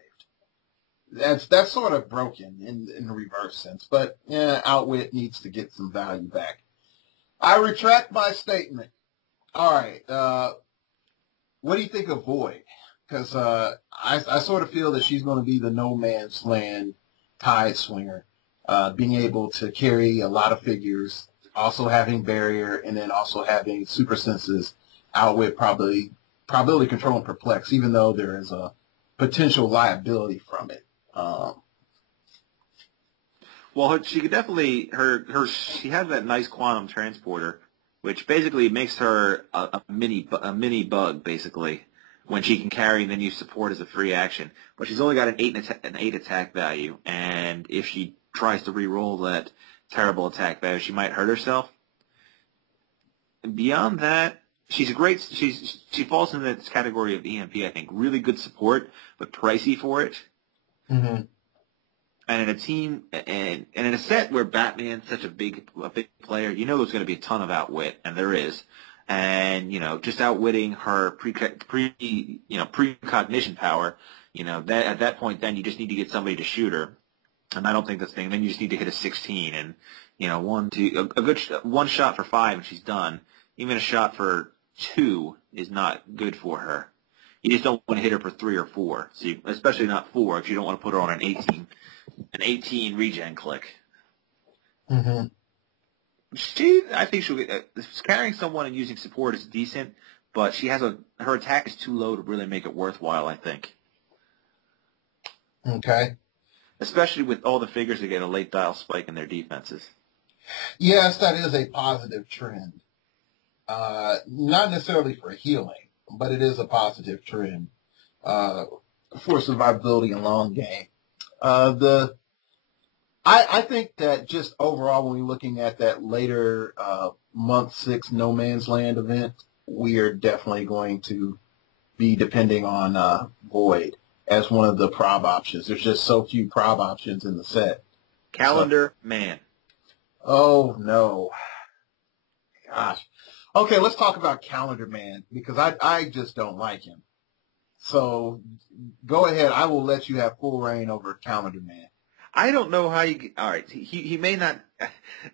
That's sort of broken in the reverse sense. But outwit needs to get some value back. I retract my statement. All right. What do you think of Void? Because I sort of feel that she's going to be the no man's land tide swinger, being able to carry a lot of figures, also having barrier, and then also having super senses, outwit, probability control, and perplex, even though there is a potential liability from it. Well, she could definitely she has that nice quantum transporter, which basically makes her a mini bug, basically, when she can carry and then use support as a free action. But she's only got an 8 attack value, and if she tries to re-roll that terrible attack value, she might hurt herself. And beyond that, she falls in this category of EMP, I think. Really good support, but pricey for it. Mm-hmm. And in a team, and in a set where Batman's such a big player, you know there's going to be a ton of outwit, and there is. And, just outwitting her precognition power, that at that point then you just need to get somebody to shoot her. And I don't think that's the thing. Then you just need to hit a 16 and, a good one shot for 5 and she's done. Even a shot for 2 is not good for her. You just don't want to hit her for 3 or 4. So especially not 4 if you don't want to put her on an 18 regen click. Mm-hmm. I think she'll get, carrying someone and using support is decent, but her attack is too low to really make it worthwhile, I think. Okay. Especially with all the figures that get a late dial spike in their defenses. Yes, that is a positive trend. Not necessarily for healing, but it is a positive trend for survivability and long game. I think that just overall, when we're looking at that later month 6 No Man's Land event, we are definitely going to be depending on Void as one of the prob options. There's just so few prob options in the set. Calendar Man. Oh, no. Gosh. Okay, let's talk about Calendar Man, because I just don't like him. So go ahead. I will let you have full reign over Calendar Man. I don't know how you. All right, he may not.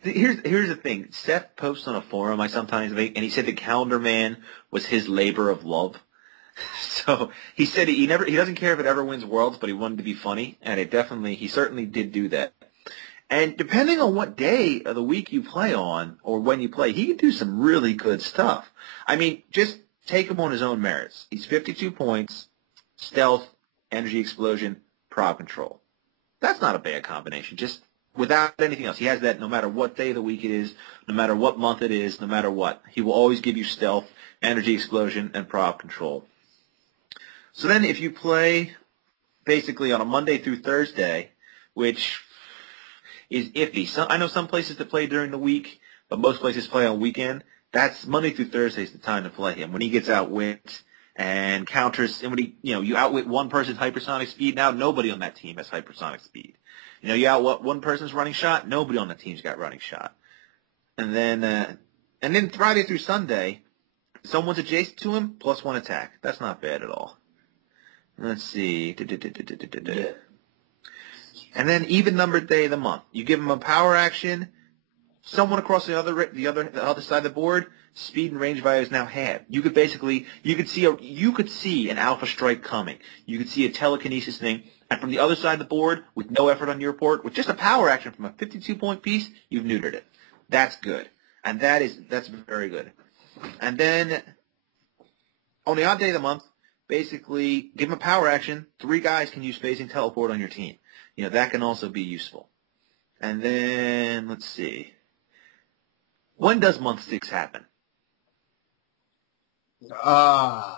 Here's the thing. Seth posts on a forum I sometimes make, and he said the Calendar Man was his labor of love. So he said he doesn't care if it ever wins Worlds, but he wanted to be funny, and he certainly did do that. And depending on what day of the week you play on, or when you play, he can do some really good stuff. I mean, just take him on his own merits. He's 52 points, stealth, energy explosion, prob control. That's not a bad combination, just without anything else. He has that no matter what day of the week it is, no matter what month it is, no matter what. He will always give you stealth, energy explosion, and prob control. So then if you play basically on a Monday through Thursday, which is iffy. I know some places that play during the week, but most places play on weekend. That's Monday through Thursday is the time to play him. When he gets outwit and counters, and when you outwit one person's hypersonic speed, now nobody on that team has hypersonic speed. You outwit one person's running shot, nobody on the team's got running shot. And then Friday through Sunday, someone's adjacent to him, +1 attack. That's not bad at all. Let's see. And then even numbered day of the month. You give him a power action, someone across the other side of the board, speed and range value is now halved. You could see an alpha strike coming. You could see a telekinesis thing, and from the other side of the board, with no effort on your part, with just a power action from a 52-point piece, you've neutered it. That's good. And that's very good. And then on the odd day of the month, basically give him a power action. 3 guys can use phasing teleport on your team. That can also be useful. And then, let's see. When does month 6 happen? I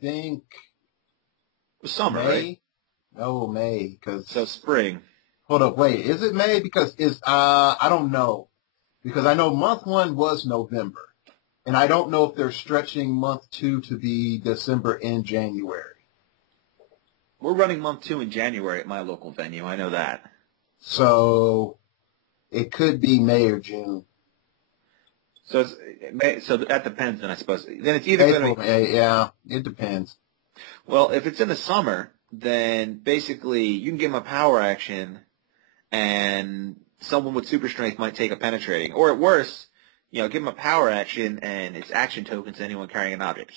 think Summer, May. right? No, May. So spring. Hold up, wait. Is it May? Because I don't know. Because I know month 1 was November. And I don't know if they're stretching month 2 to be December and January. We're running month 2 in January at my local venue. I know that. So it could be May or June. So that depends, then I suppose. Then it's either going to be May, yeah, it depends. Well, if it's in the summer, then basically you can give him a power action, and someone with super strength might take a penetrating, or at worst, give him a power action and it's action tokens to anyone carrying an object.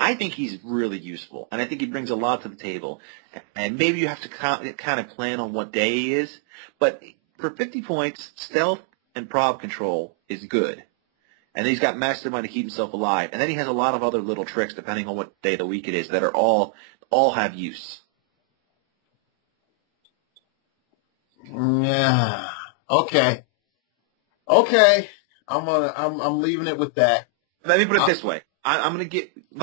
I think he's really useful, and I think he brings a lot to the table. And maybe you have to kind of plan on what day he is, but for 50 points, stealth and prob control is good. And then he's got mastermind to keep himself alive, and then he has a lot of other little tricks depending on what day of the week it is that are all have use. Yeah. Okay. I'm leaving it with that. Let me put it this way. Let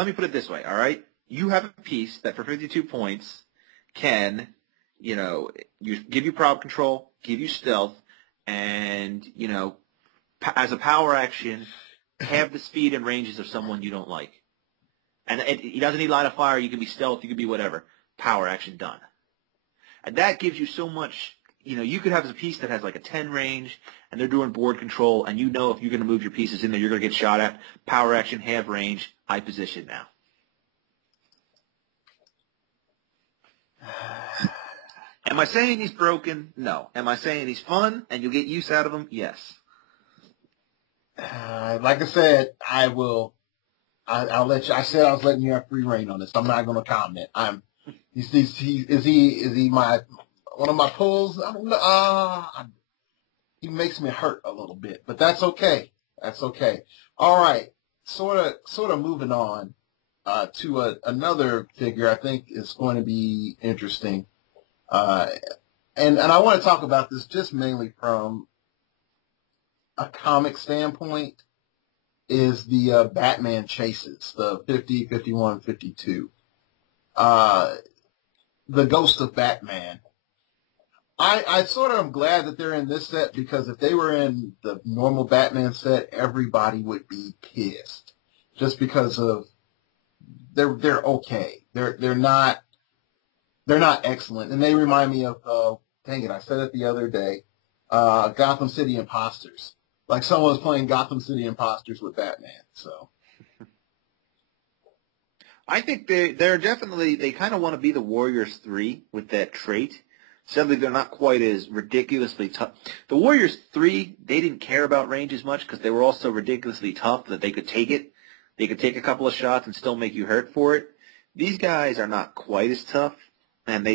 me put it this way, all right? You have a piece that for 52 points can, give you prob control, give you stealth, and, as a power action, have the speed and ranges of someone you don't like. And he doesn't need line of fire. You can be stealth. You can be whatever. Power action done. And that gives you so much, you could have a piece that has like a 10 range, and they're doing board control, and if you're going to move your pieces in there, you're going to get shot at. Power action, half range, high position now. Am I saying he's broken? No. Am I saying he's fun and you'll get use out of him? Yes. Like I said, I'll let you. I said I was letting you have free reign on this. I'm not going to comment. Is he one of my pulls? I don't know. He makes me hurt a little bit, but that's okay. That's okay. All right. Sort of moving on to another figure I think is going to be interesting. And I want to talk about this just mainly from a comic standpoint, is the Batman chases, the 50, 51, 52. The Ghost of Batman. I sort of am glad that they're in this set, because if they were in the normal Batman set, everybody would be pissed. Just because of they're okay. They're not excellent. And they remind me of dang it, I said it the other day, Gotham City Imposters. Like someone was playing Gotham City Imposters with Batman. So I think they're definitely, they kind of want to be the Warriors 3 with that trait. Sadly, they're not quite as ridiculously tough. The Warriors 3, they didn't care about range as much because they were also ridiculously tough that they could take it. They could take a couple of shots and still make you hurt for it. These guys are not quite as tough, and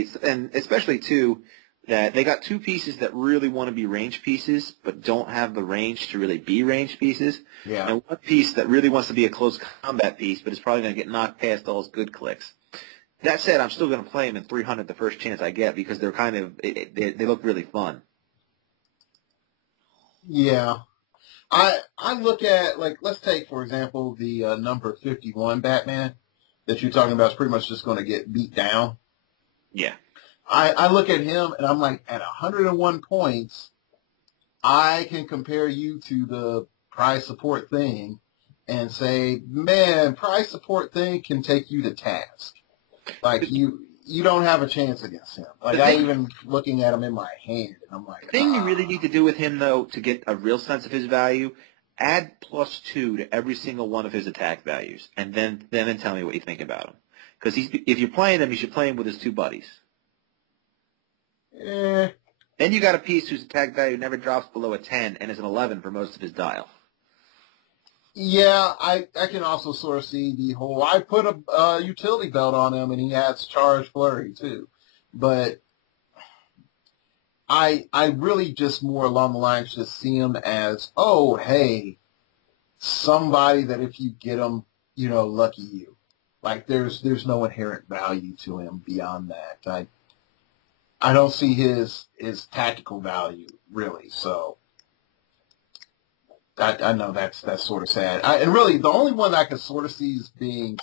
especially too, that they got two pieces that really want to be range pieces, but don't have the range to really be range pieces. yeah. And one piece that really wants to be a close combat piece, but is probably going to get knocked past all his good clicks. That said, I'm still going to play him in 300 the first chance I get, because they're kind of, they look really fun. Yeah. I look at, like, let's take, for example, the number 51 Batman that you're talking about is pretty much just going to get beat down. Yeah. I look at him, and I'm like, at 101 points, I can compare you to the prize support thing and say, man, prize support thing can take you to task. Like, you don't have a chance against him. Like, I even looking at him in my hand, and I'm like, the thing you really need to do with him, though, to get a real sense of his value, add +2 to every single one of his attack values, and then tell me what you think about him. Because if you're playing him, you should play him with his two buddies. Then you got a piece whose attack value never drops below a 10 and is an 11 for most of his dial. Yeah, I can also sort of see the whole, I put a utility belt on him and he has charge flurry too. But I really just more along the lines just see him as, oh, hey, somebody that if you get him, lucky you. Like there's no inherent value to him beyond that. I don't see his tactical value really, so I know that's sort of sad. And really, the only one that I could sort of see as being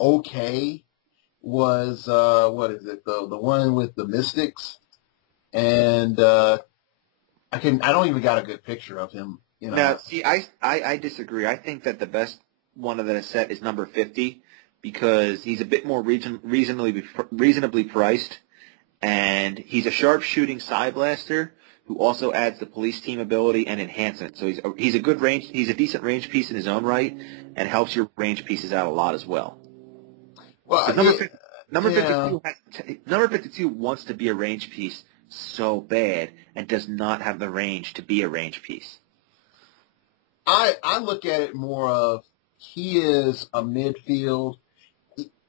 okay was what is it? The one with the Mystics, and I don't even got a good picture of him. Now, see, I disagree. I think that the best one of that set is number 50 because he's a bit more reasonably priced. And he's a sharpshooting side blaster who also adds the police team ability and enhancement. So he's a good range. He's a decent range piece in his own right, and helps your range pieces out a lot as well. Well, number 52 wants to be a range piece so bad and does not have the range to be a range piece. I look at it more of he is a midfield.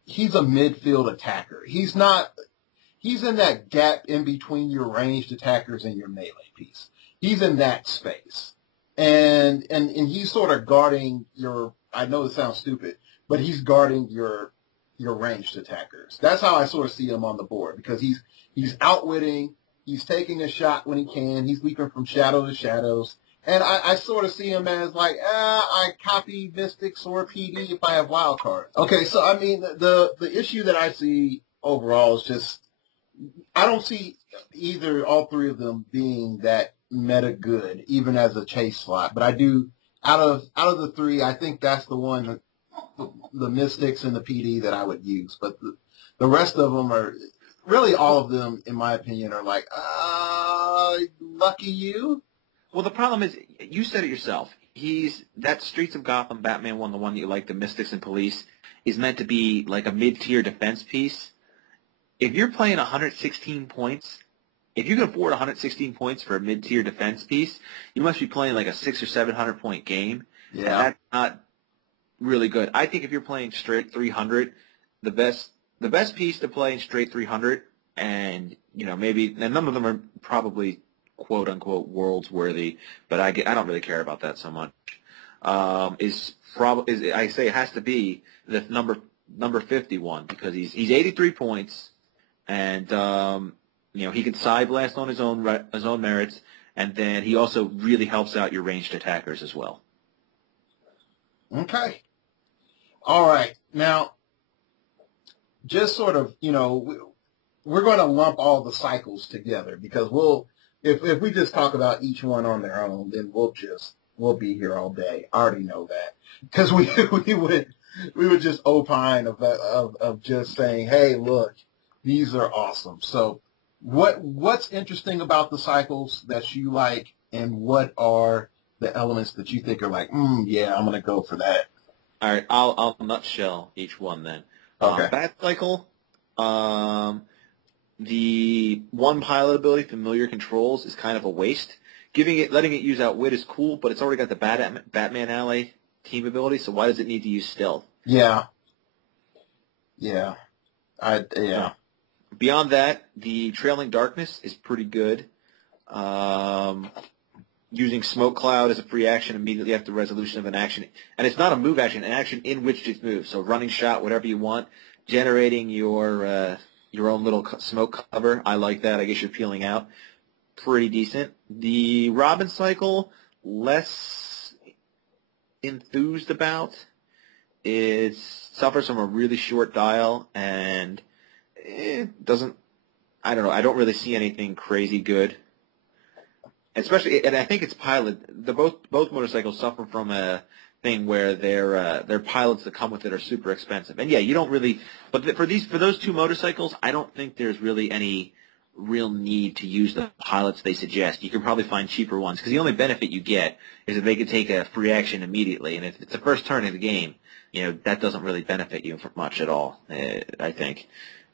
He's a midfield attacker. He's in that gap in between your ranged attackers and your melee piece. He's in that space. And he's sort of guarding your, I know it sounds stupid, but he's guarding your ranged attackers. That's how I sort of see him on the board, because he's outwitting, he's taking a shot when he can, he's leaping from shadow to shadows. And I sort of see him as like, I copy Mystics or PD if I have wild cards. Okay, so I mean, the issue that I see overall is just, I don't see all three of them being that meta good, even as a chase slot. But I do, out of the three, I think that's the one, the Mystics and the PD that I would use. But the rest of them are, really all of them, in my opinion, are like, lucky you. Well, the problem is, you said it yourself. That Streets of Gotham Batman one, the one that you like, the Mystics and Police, is meant to be like a mid-tier defense piece. If you're playing 116 points, if you can afford 116 points for a mid-tier defense piece, you must be playing like a 600 or 700 point game. Yeah. And that's not really good. I think if you're playing straight 300, the best piece to play in straight 300, and maybe, and none of them are probably quote unquote worlds worthy, but I don't really care about that so much. I say it has to be the number 51, because he's 83 points, and he can side blast on his own merits, and then he also really helps out your ranged attackers as well. Okay. All right. Now, just sort of, we're going to lump all the cycles together, because if we just talk about each one on their own, then we'll be here all day. I already know that, because we would just opine of just saying, hey, look, these are awesome. So what's interesting about the cycles that you like, and what are the elements that you think are like, yeah, I'm going to go for that? All right, I'll nutshell each one then. Okay. Bat Cycle, the one pilot ability, Familiar Controls, is kind of a waste. Letting it use Outwit is cool, but it's already got the Batman Ally team ability, so why does it need to use Stealth? Yeah. Beyond that, the Trailing Darkness is pretty good. Using Smoke Cloud as a free action immediately after resolution of an action. And it's not a move action, an action in which it moves. So running shot, whatever you want, generating your own little smoke cover. I like that. I guess you're peeling out. Pretty decent. The Robin Cycle, less enthused about. It suffers from a really short dial, and it doesn't, I don't know, I don't really see anything crazy good. Especially, and I think it's pilot. Both motorcycles suffer from a thing where their pilots that come with it are super expensive. And yeah, you don't really. But for those two motorcycles, I don't think there's really any real need to use the pilots they suggest. You can probably find cheaper ones, because the only benefit you get is that they can take a free action immediately. And if it's the first turn of the game, that doesn't really benefit you much at all, I think.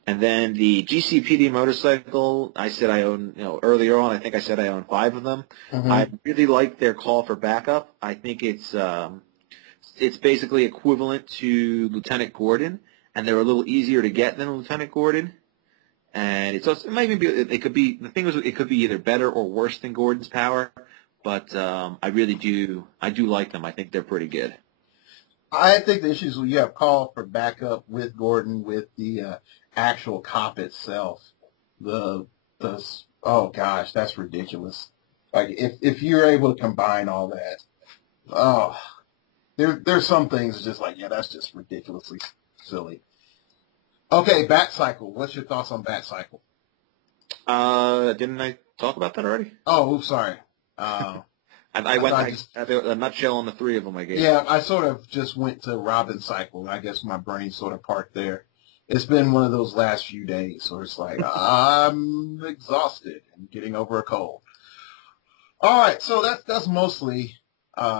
And then the GCPD motorcycle, I said I own, earlier on, I think I said I own 5 of them. Mm-hmm. I really like their call for backup. I think it's basically equivalent to Lieutenant Gordon, and they're a little easier to get than Lieutenant Gordon. And it could be either better or worse than Gordon's power, but I do like them. I think they're pretty good. I think the issue is when you have call for backup with Gordon, with the actual cop itself. Oh gosh, that's ridiculous. Like if you're able to combine all that, there's some things just like, yeah, that's just ridiculously silly. Okay, Bat Cycle. What's your thoughts on Bat Cycle? Didn't I talk about that already? Oh, oops, sorry. I went a nutshell on the 3 of them I gave. Yeah, I sort of just went to Robin Cycle. I guess my brain sort of parked there. It's been one of those last few days where it's like, I'm exhausted and getting over a cold. All right, so that's mostly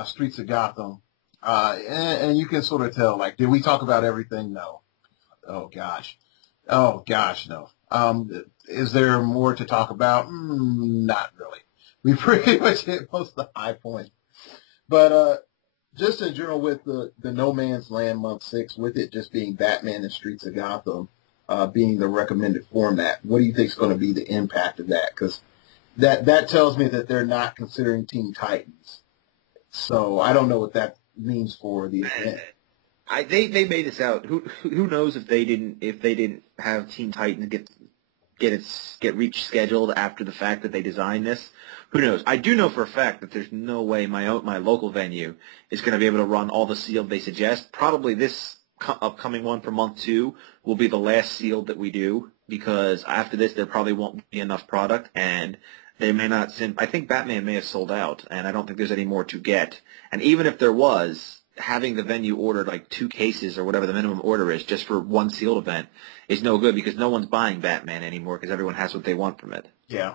Streets of Gotham. And you can sort of tell, like, did we talk about everything? No. Oh, gosh, no. Is there more to talk about? Not really. We pretty much hit most of the high points. But just in general, with the No Man's Land Month 6, with it just being Batman and Streets of Gotham being the recommended format, what do you think is going to be the impact of that? Because that tells me that they're not considering Teen Titans. So I don't know what that means for the event. They made this out. Who knows if they didn't have Teen Titans get reach scheduled after the fact that they designed this. Who knows? I do know for a fact that there's no way my local venue is going to be able to run all the sealed they suggest. Probably this upcoming one for month 2 will be the last sealed that we do, because after this there probably won't be enough product, and they may not I think Batman may have sold out, and I don't think there's any more to get. And even if there was, having the venue order like 2 cases or whatever the minimum order is just for one sealed event is no good because no one's buying Batman anymore because everyone has what they want from it. Yeah.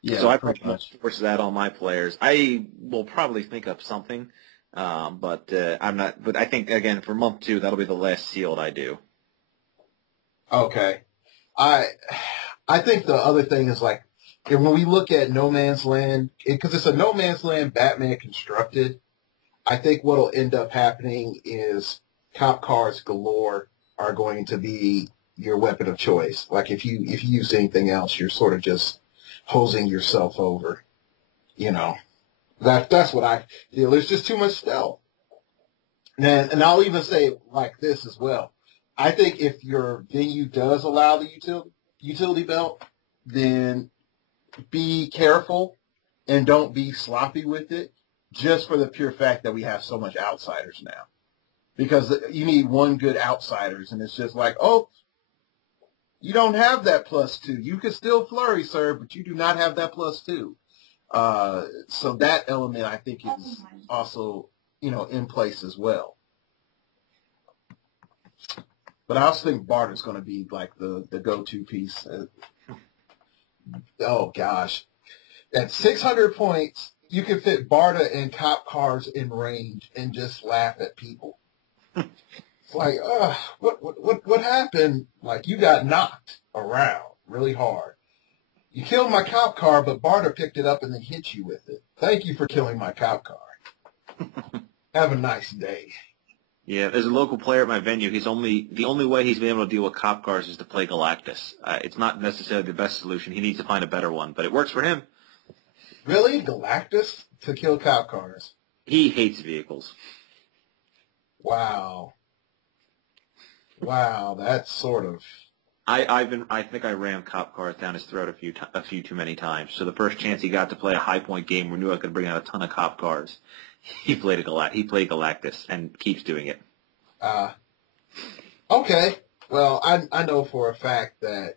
Yeah, So I pretty probably much. force that on my players. I will probably think up something, but I'm not. But I think again for month 2 that'll be the last sealed I do. Okay. I think the other thing is like when we look at No Man's Land, because it's a No Man's Land Batman constructed, I think what'll end up happening is cop cars galore are going to be your weapon of choice. Like if you use anything else, you're sort of just hosing yourself over. You know, that's what I feel. There's just too much stealth. And I'll even say like this as well. I think if your venue does allow the utility belt, then be careful and don't be sloppy with it, just for the pure fact that we have so much outsiders now. Because you need one good outsiders, and it's just like, oh, you don't have that +2. You can still flurry, sir, but you do not have that +2. So that element, I think, is also, in place as well. But I also think barter's going to be like the go-to piece. Oh, gosh. At 600 points, you can fit barter and cop cars in range and just laugh at people. It's like, what happened? Like, you got knocked around really hard. You killed my cop car, but barter picked it up and then hit you with it. Thank you for killing my cop car. Have a nice day. Yeah, as a local player at my venue, the only way he's been able to deal with cop cars is to play Galactus. It's not necessarily the best solution. He needs to find a better one, but it works for him. Really? Galactus to kill cop cars? He hates vehicles. Wow. Wow, that's sort of... I think I rammed cop cars down his throat a few too many times. So the first chance he got to play a high point game where we knew I could bring out a ton of cop cars, he played Galactus and keeps doing it. Okay. Well, I know for a fact that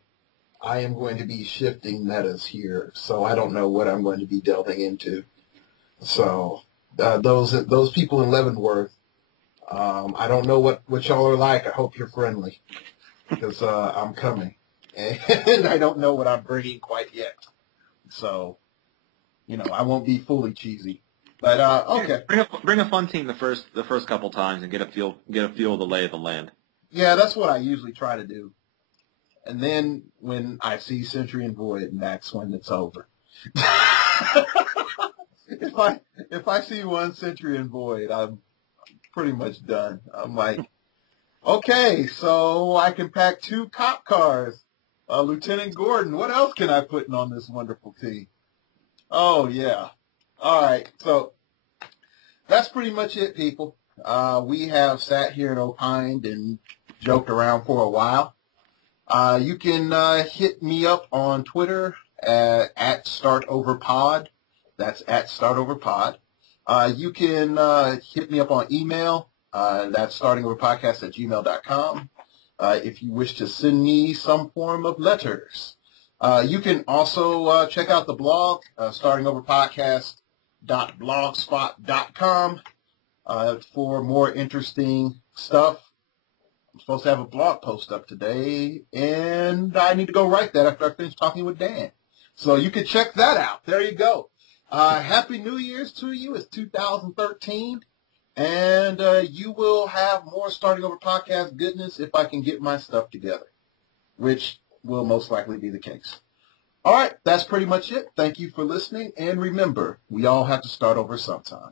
I am going to be shifting metas here, so I don't know what I'm going to be delving into. So those people in Leavenworth, I don't know what y'all are like. I hope you're friendly, because I'm coming, and I don't know what I'm bringing quite yet. So, I won't be fully cheesy. But okay, bring a fun team the first couple times and get a feel of the lay of the land. Yeah, that's what I usually try to do. And then when I see Sentry and Void, that's when it's over. If I see one Sentry and Void, I'm pretty much done. I'm like, okay, so I can pack 2 cop cars. Lieutenant Gordon, what else can I put on this wonderful team? Oh, yeah. All right, so that's pretty much it, people. We have sat here and opined and joked around for a while. You can hit me up on Twitter at StartOverPod. That's at StartOverPod. You can hit me up on email. That's startingoverpodcast@gmail.com. If you wish to send me some form of letters. You can also check out the blog, startingoverpodcast.blogspot.com, for more interesting stuff. I'm supposed to have a blog post up today, and I need to go write that after I finish talking with Dan. So you can check that out. There you go. Happy New Year's to you. It's 2013, and you will have more Starting Over podcast goodness if I can get my stuff together, which will most likely be the case. All right, that's pretty much it. Thank you for listening, and remember, we all have to start over sometime.